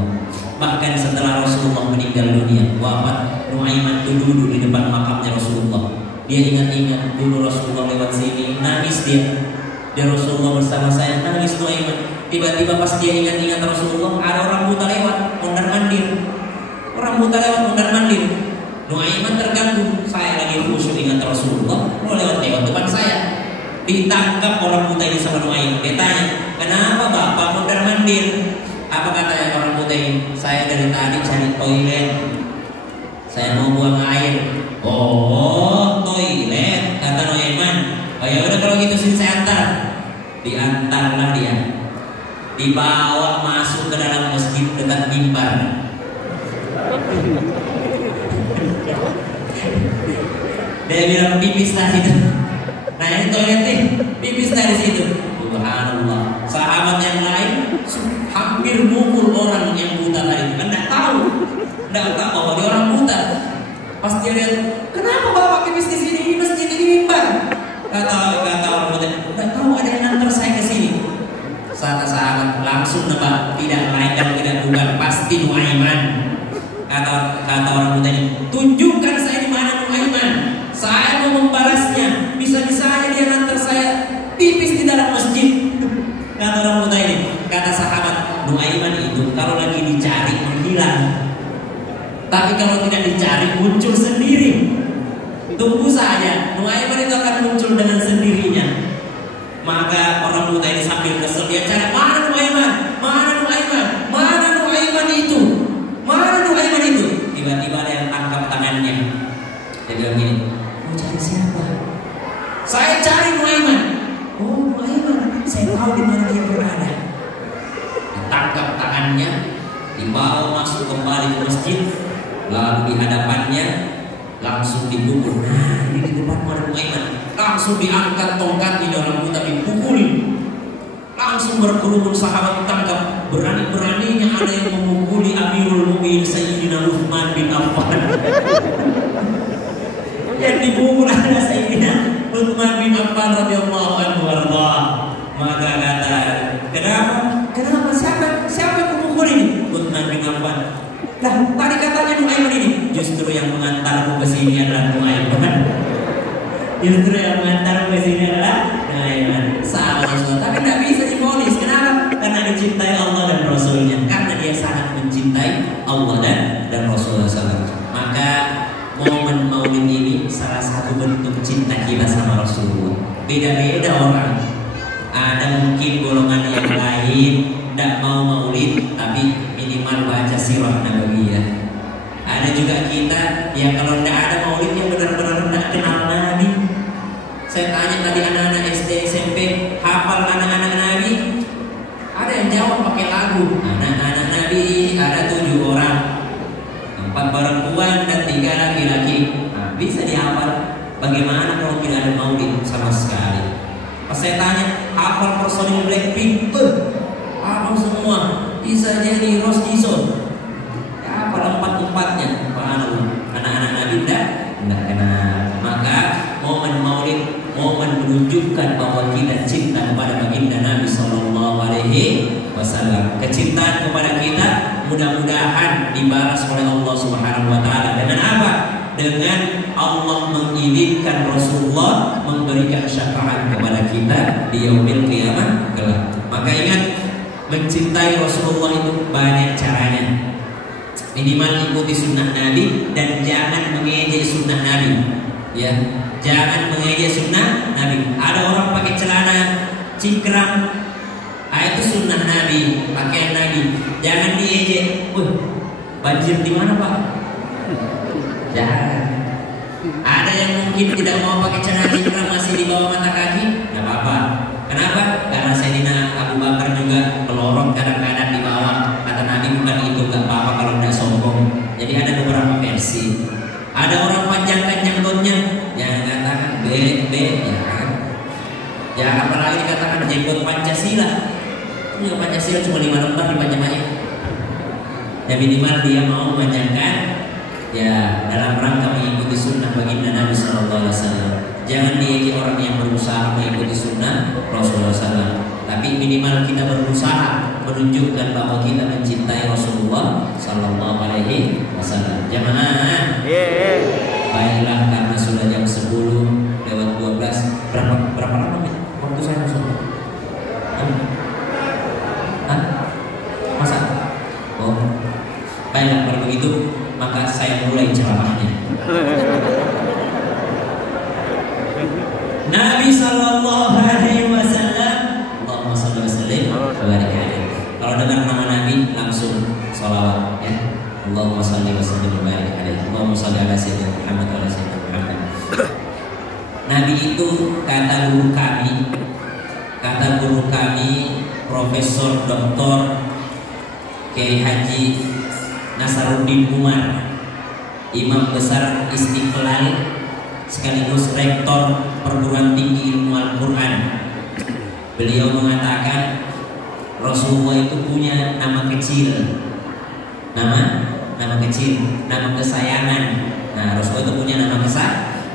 Bahkan setelah Rasulullah meninggal dunia, wafat, Nuaiman itu duduk di depan makamnya Rasulullah. Dia ingat-ingat dulu Rasulullah lewat sini, nangis dia. Dan Rasulullah bersama saya, nangis Nuaiman. Tiba-tiba pas dia ingat-ingat Rasulullah, ada orang buta lewat, mondar-mandir. Orang buta lewat, mondar-mandir. Nuaiman terganggu. Saya lagi khusyuk ingat Rasulullah, mau lewat-lewat depan saya. Ditangkap orang buta ini sama Nuaiman. Dia tanya, kenapa bapak mondar-mandir? Apa katanya orang buta ini? Saya dari tadi cari toilet. Saya mau buang air. Oh, toilet, kata Nuaiman. Oh ya udah kalau gitu sini saya antar. Diantarlah dia. Dibawa masuk ke dalam masjid dekat mimbar. Dia bilang pipis tadi itu. Nah ini toilet nih, pipis dari situ. Subhanallah. Sahabat yang lain hampir mukul orang yang buta tadi. Anda tahu bahwa dia orang buta. Pas dia lihat, kenapa bapak pipis di sini? Ini masjid, ini mimbar. Kata orang buta, nggak tahu ada yang antar saya ke sini. Sahabat langsung nebak, tidak lain dan tidak bukan, pasti Nuaiman. Kata orang buta ini, tunjukkan saya di mana Nuaiman. Saya mau membalasnya. Bisa-bisanya dia nanti saya pipis di dalam masjid. Kata orang buta ini. Kata sahabat, Nuaiman itu kalau lagi dicari menghilang. Tapi kalau tidak dicari muncul sendiri. Tunggu saja, Nuaiman itu akan muncul dengan sendirinya. Maka orang buta ini sambil kesel dia cari, mana Nuaiman? Mana Nuaiman? Mana Nuaiman itu? Mana Nuaiman itu? Tiba-tiba ada yang tangkap tangannya. Dia bilang gini, mau cari siapa? Saya cari Nuaiman. Oh Nuaiman, saya tahu di mana dia berada. Ditangkap tangannya, dibawa masuk kembali ke masjid, lalu di hadapannya langsung dipukul. Nah ini di depan ada Nuaiman. Langsung diangkat tongkat di dalam buta dipukuli. Langsung berkerumun sahabat tangkap. Berani-beraninya ada yang memukuli Amirul Mukminin Sayyidina Utsman bin Affan. Yang dipukul ada Sayyidina Utsman bin Affan radhiyallahu anhu warda. Maka kata, kenapa siapa yang memukul ini? Utsman bin Affan. Lah tadi katanya Nuaiman ini. Justru yang mengantarmu ke sini adalah Nuaiman. Justru yang mengantar ke sini adalah Nuaiman. Salah Rasul. Tapi tidak bisa diponis. Kenapa? Karena dicintai Allah dan Rasulnya. Karena dia sangat mencintai Allah dan Rasulullah SAW. Maka momen maulid ini salah satu bentuk cinta kita sama Rasulullah. Beda-beda orang. Ada mungkin golongan yang lain tidak mau maulid, tapi minimal baca sirah nabawiyah. Ada juga kita yang kalau tidak ada maulidnya benar-benar tidak kenal Nabi. Saya tanya tadi anak-anak SD, SMP, hafal anak-anak Nabi? Ada yang jawab pakai lagu. Anak-anak Nabi ada 7 orang, 4 perempuan dan 3 laki-laki. Nah, bisa dihafal. Bagaimana kalau tidak ada maulid sama sekali? Pas saya tanya, hafal personil Blackpink? Hafal semua. Bisa jadi Rose Dison. Hafal 4-4-nya. Anak anak Nabi tidak kenal. Maka momen Maulid momen menunjukkan bahwa kita cinta kepada baginda Nabi Sallallahu Alaihi Wasallam. Kecintaan kepada kita mudah-mudahan dibalas oleh Allah Subhanahu Wa Taala. Dengan apa? Dengan Allah mengizinkan Rasulullah memberikan syafaat kepada kita di yaumil qiyamah kelak. Maka ingat, mencintai Rasulullah itu banyak caranya. Minimal ikuti sunnah Nabi dan jangan mengejek sunnah Nabi. Ya, jangan mengejek sunnah Nabi. Ada orang pakai celana cingkrang, itu sunnah Nabi, pakaian Nabi. Jangan diejek. Banjir di mana Pak? Jangan. Ada yang mungkin tidak mau pakai celana cingkrang masih di bawah mata kaki, tidak apa-apa. Kenapa? Karena Sayyidina Abu Bakar juga melorong kadang-kadang di bawah. Kata Nabi bukan itu, gak apa-apa kalau tidak sombong. Jadi ada beberapa versi. Ada orang panjangkan jenggotnya, jangan katakan B, ya kan? Ya apalagi dikatakan jenggot Pancasila. Ya Pancasila cuma 5 lembar dipanjang aja. Ya minimal dia mau memanjangkan ya dalam rangka mengikuti sunnah baginda Nabi Sallallahu Alaihi Wasallam. Jangan diejek orang yang berusaha mengikuti sunnah Rasulullah SAW. Tapi minimal kita berusaha menunjukkan bahwa kita mencintai Rasulullah Sallallahu Alaihi Wasallam. Jamaah. Baiklah, karena sudah jam 10 lewat 12. Berapa lama waktu saya masuk? Masa? Oh. Baiklah, kalau begitu maka saya mulai ceramahnya. Nabi Sallallahu Alaihi Wasallam, Allahumma shalli wa sallim wa barik alaihi. Kalau dengar nama Nabi langsung sholawat ya. Allahumma shalli wa sallim wa barik alaihi. Allahumma shalli ala sayyidina Muhammad wa ala sayyidina Muhammad. Nabi itu kata guru kami Profesor Dr. Kiai Haji Nasaruddin Umar, Imam Besar Istiqlal sekaligus Rektor Perguruan Tinggi Ilmu Al-Quran. Beliau mengatakan Rasulullah itu punya nama kecil, nama kecil, nama kesayangan. Nah, Rasulullah itu punya nama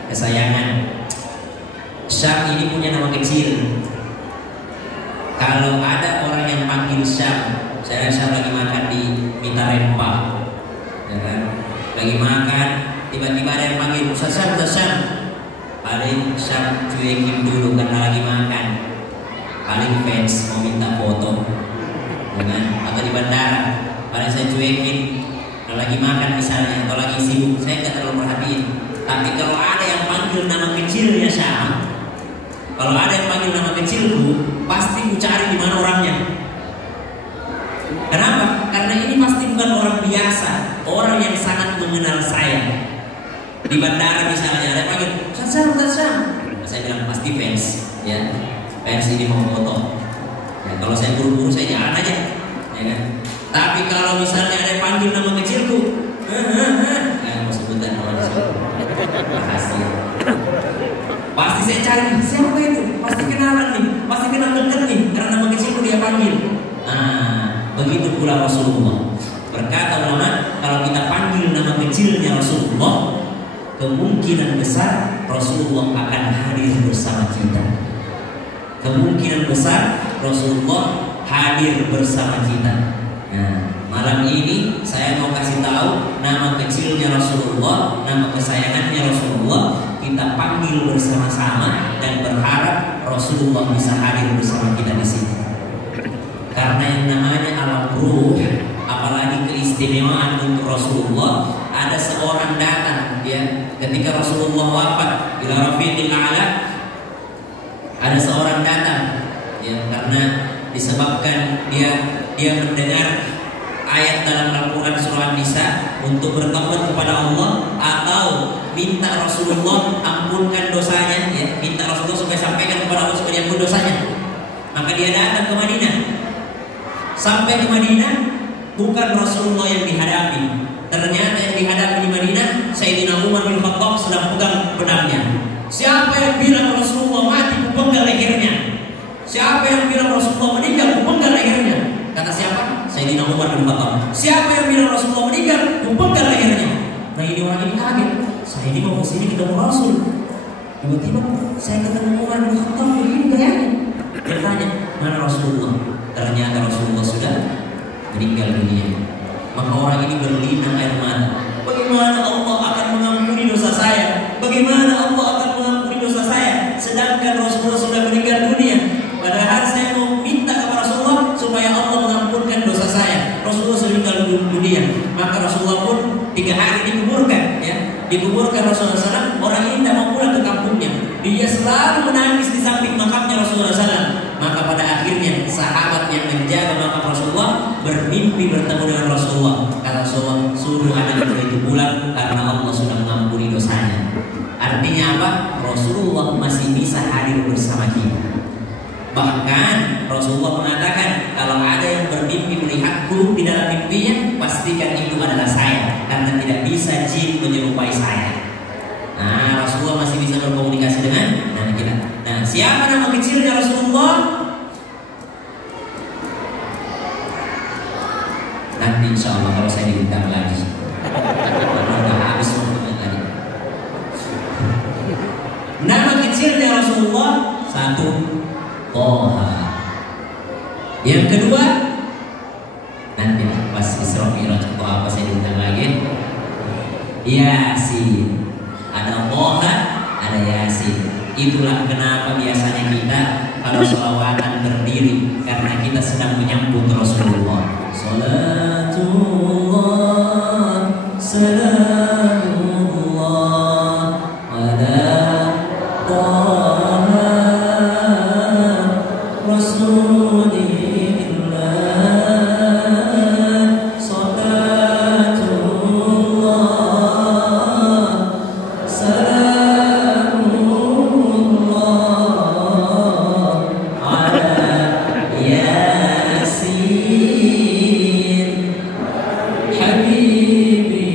kesayangan. Syam ini punya nama kecil. Kalau ada orang yang panggil Syam, saya lagi makan di Mita Rempah, ya kan? Lagi makan, tiba-tiba ada yang panggil Ustaz Syam. Paling Syam cuekin dulu karena lagi makan. Paling fans mau minta foto, ya kan? Atau di bandara, paling saya cuekin. Kalau lagi makan misalnya, atau lagi sibuk, saya nggak terlalu perhatiin. Tapi kalau ada yang panggil nama kecilnya Syam, kalau ada yang panggil nama kecilku, pasti ku cari di mana orangnya. Kenapa? Karena ini pasti bukan orang biasa, orang yang sangat mengenal saya. Di bandara misalnya ada yang panggil Syam. Saya bilang pasti fans, ya. Fans ini mau foto. Ya, kalau saya buru-buru saya jalan aja, ya kan. Tapi kalau misalnya ada yang panggil nama kecilku, mau sebutan nama kecil. Makasih. Pasti saya cari siapa itu, pasti kenalan nih, pasti kenal dekat nih, karena nama kecilku dia panggil. Begitu pula Rasulullah. Berkata ulama, kalau kita panggil nama kecilnya Rasulullah, kemungkinan besar Rasulullah akan hadir bersama kita. Kemungkinan besar Rasulullah hadir bersama kita. Nah, malam ini saya mau kasih tahu nama kecilnya Rasulullah, nama kesayangannya Rasulullah. Kita panggil bersama-sama dan berharap Rasulullah bisa hadir bersama kita di sini. Karena yang namanya alam ruh, apalagi keistimewaan untuk Rasulullah, ada seorang datang ya ketika Rasulullah wafat ila rafiqil a'la, ada seorang datang ya karena disebabkan dia mendengar ayat dalam Al-Quran surah An-Nisa untuk bertobat kepada Allah atau minta Rasulullah ampunkan dosanya ya, minta Rasulullah supaya sampaikan kepada Allah supaya ampun dosanya. Maka dia datang ke Madinah. Sampai ke Madinah bukan Rasulullah yang dihadapi. Ternyata yang dihadapi di Madinah Sayyidina Umar bin Khattab sedang pegang pedangnya. Siapa yang bilang Rasulullah mati, kupenggal lehernya. Siapa yang bilang Rasulullah meninggal, kupenggal lehernya. Kata siapa? Sayyidina Umar bin Khattab. Siapa yang bilang Rasulullah meninggal, kupenggal lehernya. Nah ini orang ini kaget, saya ini mau kesini ketemu Rasul. Tiba-tiba saya ketemu Umar bin Khattab begini bayangin. Dia tanya, mana Rasulullah? Ternyata Rasulullah sudah meninggal dunia. Maka orang ini berlinang air mata. Bagaimana Allah akan mengampuni dosa saya? Bagaimana Allah akan mengampuni dosa saya? Sedangkan Rasulullah sudah meninggal dunia. Padahal saya mau minta kepada Rasulullah supaya Allah mengampunkan dosa saya. Rasulullah sudah meninggal dunia. Maka Rasulullah pun 3 hari dikuburkan, ya. Dikuburkan Rasulullah SAW. Orang ini tidak mau pulang ke kampungnya. Dia selalu menangis di samping makamnya Rasulullah SAW. Maka pada akhirnya sahabat yang menjaga makam Rasulullah bermimpi bertemu dengan Rasulullah. Kata Rasulullah, suruh anak itu pulang karena Allah sudah mengampuni dosanya. Artinya apa? Rasulullah masih bisa hadir bersama kita. Bahkan Rasulullah mengatakan, kalau ada yang bermimpi melihatku di dalam mimpinya, pastikan itu adalah saya, karena tidak bisa jin menyerupai saya. Nah, Rasulullah masih bisa berkomunikasi dengan kita. Nah, siapa nama kecilnya Rasulullah? Nanti insya Allah kalau saya diundang lagi. Udah habis waktunya tadi. Nama kecilnya Rasulullah 1, Toha. Yang kedua, nanti pas Isra Mi'raj atau apa saya diundang lagi. Yasin. Ada Toha, ada Yasin. Itulah kenapa biasanya kita kalau sholawatan berdiri, karena kita sedang menyambut Rasulullah. Salatullah, salamullah ala Toha Rasulillah. Salatullah, salamullah ala Yasin Habibillah.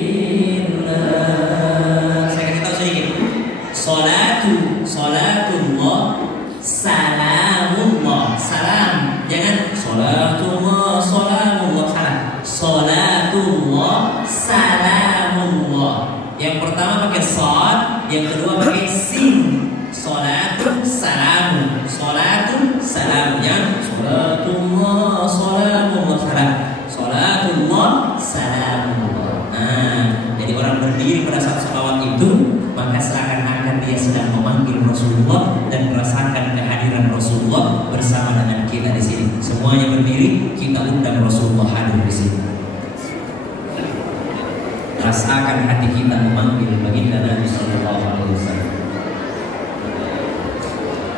Saya kasih tahu sedikit. Salatullah, salamullah, salam. Jangan salatullah, salamullah, salam. Salatullah, salamullah. Yang pertama pakai sad, yang kedua pakai sin. Salatun salamu, salatun salamnya. Salatullah, salamullah, salam. Salatullah, salamullah. Nah, jadi orang berdiri pada saat sholawat itu, maka seakan-akan dia sedang memanggil Rasulullah dan merasakan kehadiran Rasulullah bersama dengan kita di sini. Semuanya berdiri, kita undang Rasulullah hadir di sini. Rasakan hati kita memanggil baginda Nabi sallallahu alaihi wasallam.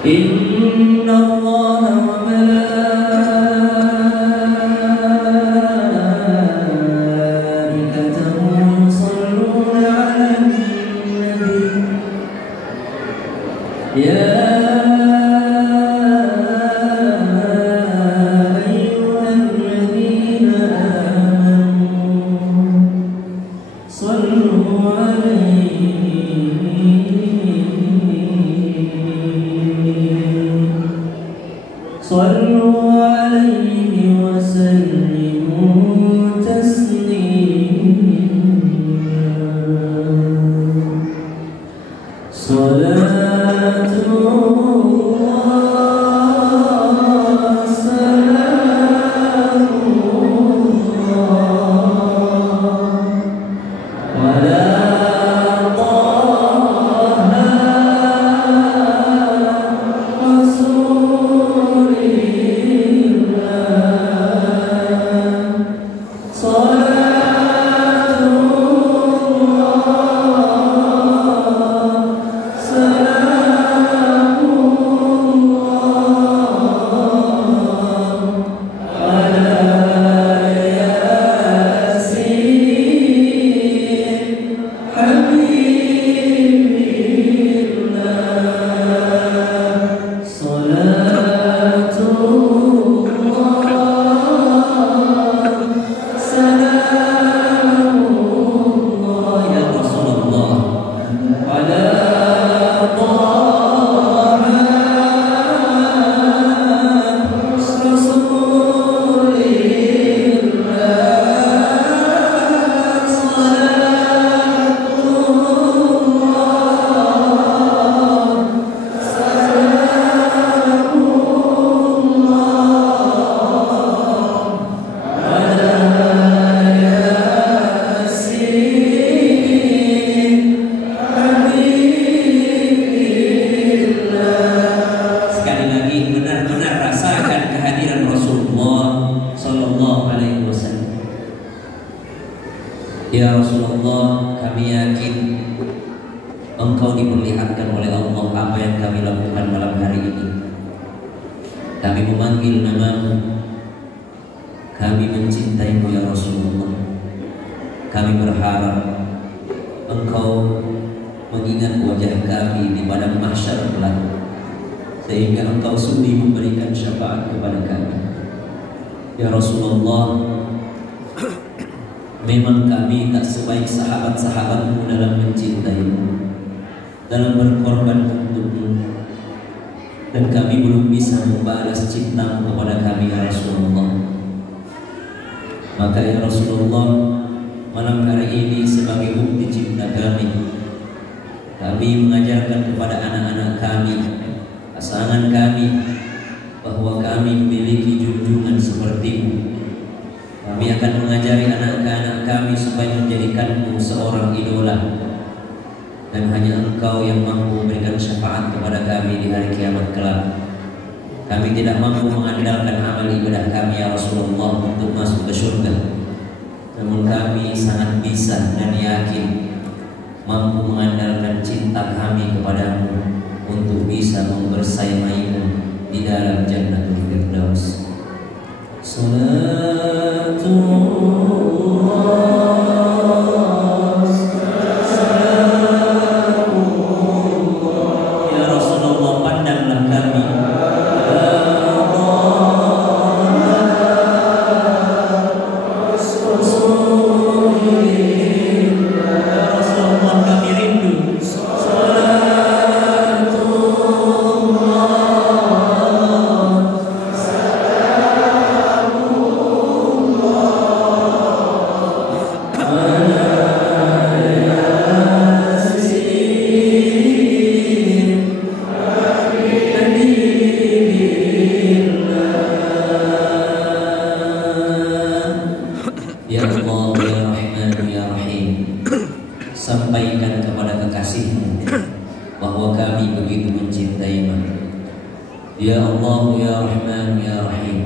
Inna Allah wa malaikatahu yusalluna 'alan nabi. Ya ayyuhalladzina amanu sallu 'alaihi wa sallimu taslima. Salatullah, salamullah ala Toha Rasulillah. Salatullah, salamullah diperlihatkan oleh Allah apa yang kami lakukan malam hari ini. Kami memanggil nama-Mu, kami mencintai-Mu ya Rasulullah. Kami berharap Engkau mengingat wajah kami di padang mahsyar kelak, sehingga Engkau sudi memberikan syafaat kepada kami. Ya Rasulullah, memang kami tak sebaik sahabat-sahabat-Mu dalam mencintai-Mu, dalam berkorban untuk-Mu, dan kami belum bisa membalas cinta-Mu kepada kami ya Rasulullah. Maka ya Rasulullah, malam hari ini sebagai bukti cinta kami mengajarkan kepada anak-anak kami, pasangan kami, bahwa kami memiliki junjungan seperti-Mu. Kami akan mengajari anak-anak kami supaya menjadikan-Mu seorang idola, dan hanya Engkau yang mampu memberikan syafaat kepada kami di hari kiamat kelak. Kami tidak mampu mengandalkan amal ibadah kami ya Rasulullah untuk masuk ke surga, namun kami sangat bisa dan yakin mampu mengandalkan cinta kami kepadamu untuk bisa membersamaimu di dalam Jannatul Firdaus. Salatullah, salamullah. Ya Rasulullah, pandanglah kami. Ya Allah, ya Rahman, ya Rahim, sampaikan kepada kekasih-Mu bahwa kami begitu mencintai-Mu. Ya Allah, ya Rahman, ya Rahim,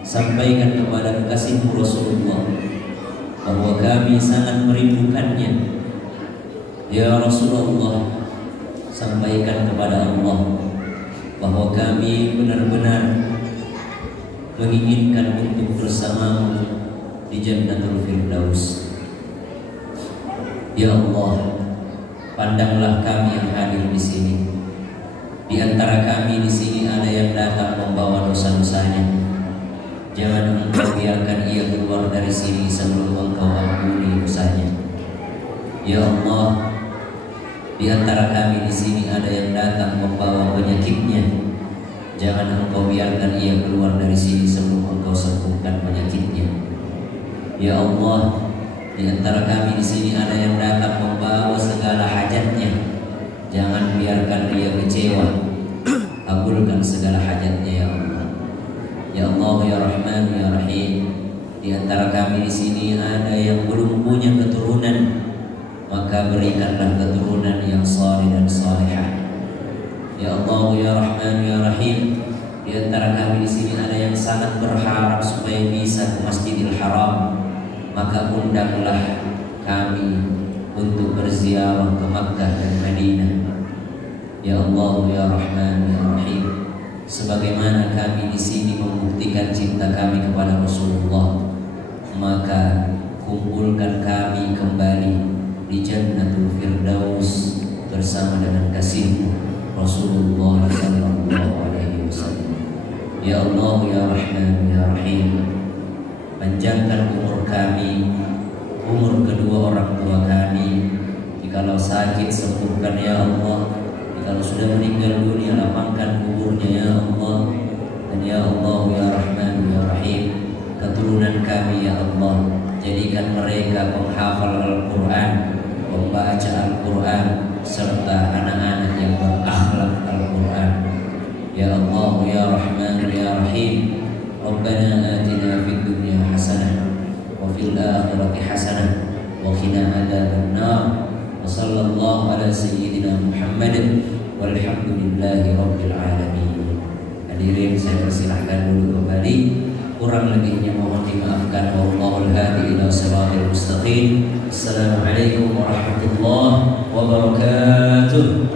sampaikan kepada kekasih-Mu Rasulullah bahwa kami sangat merindukannya. Ya Rasulullah, sampaikan kepada Allah bahwa kami benar-benar menginginkan untuk bersama-Mu di Jannatul Firdaus. Ya Allah, pandanglah kami yang hadir di sini. Di antara kami di sini ada yang datang membawa dosa-dosanya. Jangan Engkau biarkan ia keluar dari sini sebelum Engkau ampuni dosanya. Ya Allah, di antara kami di sini ada yang datang membawa penyakitnya. Jangan Engkau biarkan ia keluar dari sini sebelum Engkau sembuhkan penyakitnya. Ya Allah, di antara kami di sini ada yang datang membawa segala hajatnya. Jangan biarkan dia kecewa. Kabulkan segala hajatnya ya Allah. Ya Allah, ya Rahman, ya Rahim, di antara kami di sini ada yang belum punya keturunan, maka berikanlah keturunan yang saleh dan salihah. Ya Allah, ya Rahman, ya Rahim, di antara kami di sini ada yang sangat berharap supaya bisa ke Masjidil Haram, maka undanglah kami untuk berziarah ke Makkah dan Madinah. Ya Allah, ya Rahman, ya Rahim, sebagaimana kami di sini membuktikan cinta kami kepada Rasulullah, maka kumpulkan kami kembali di Jannatul Firdaus bersama dengan kasih-Mu Rasulullah sallallahu alaihi wasallam. Ya Allah, ya Rahman, ya Rahim, panjangkan umur kami, umur kedua orang tua kami. Jikalau sakit, sembuhkan ya Allah. Jikalau sudah meninggal dunia, lapangkan kuburnya ya Allah. Dan ya Allah, ya Rahman, ya Rahim, keturunan kami ya Allah, jadikan mereka penghafal Al-Quran, pembaca Al-Quran, serta anak-anak yang berakhlak Al-Quran. Ya Allah, ya Rahman, ya Rahim, Rabbana atina fid dunya hasanah wa fil akhirati hasanah wa qina adzabannar. Wa sallallahu ala sayyidina Muhammadin walhamdulillahi rabbil alamin. Hadirin, saya persilahkan dulu kembali kurang lebihnya mohon dimaafkan. Wallahul hadi ila siratal mustaqim. Assalamualaikum warahmatullahi wabarakatuh.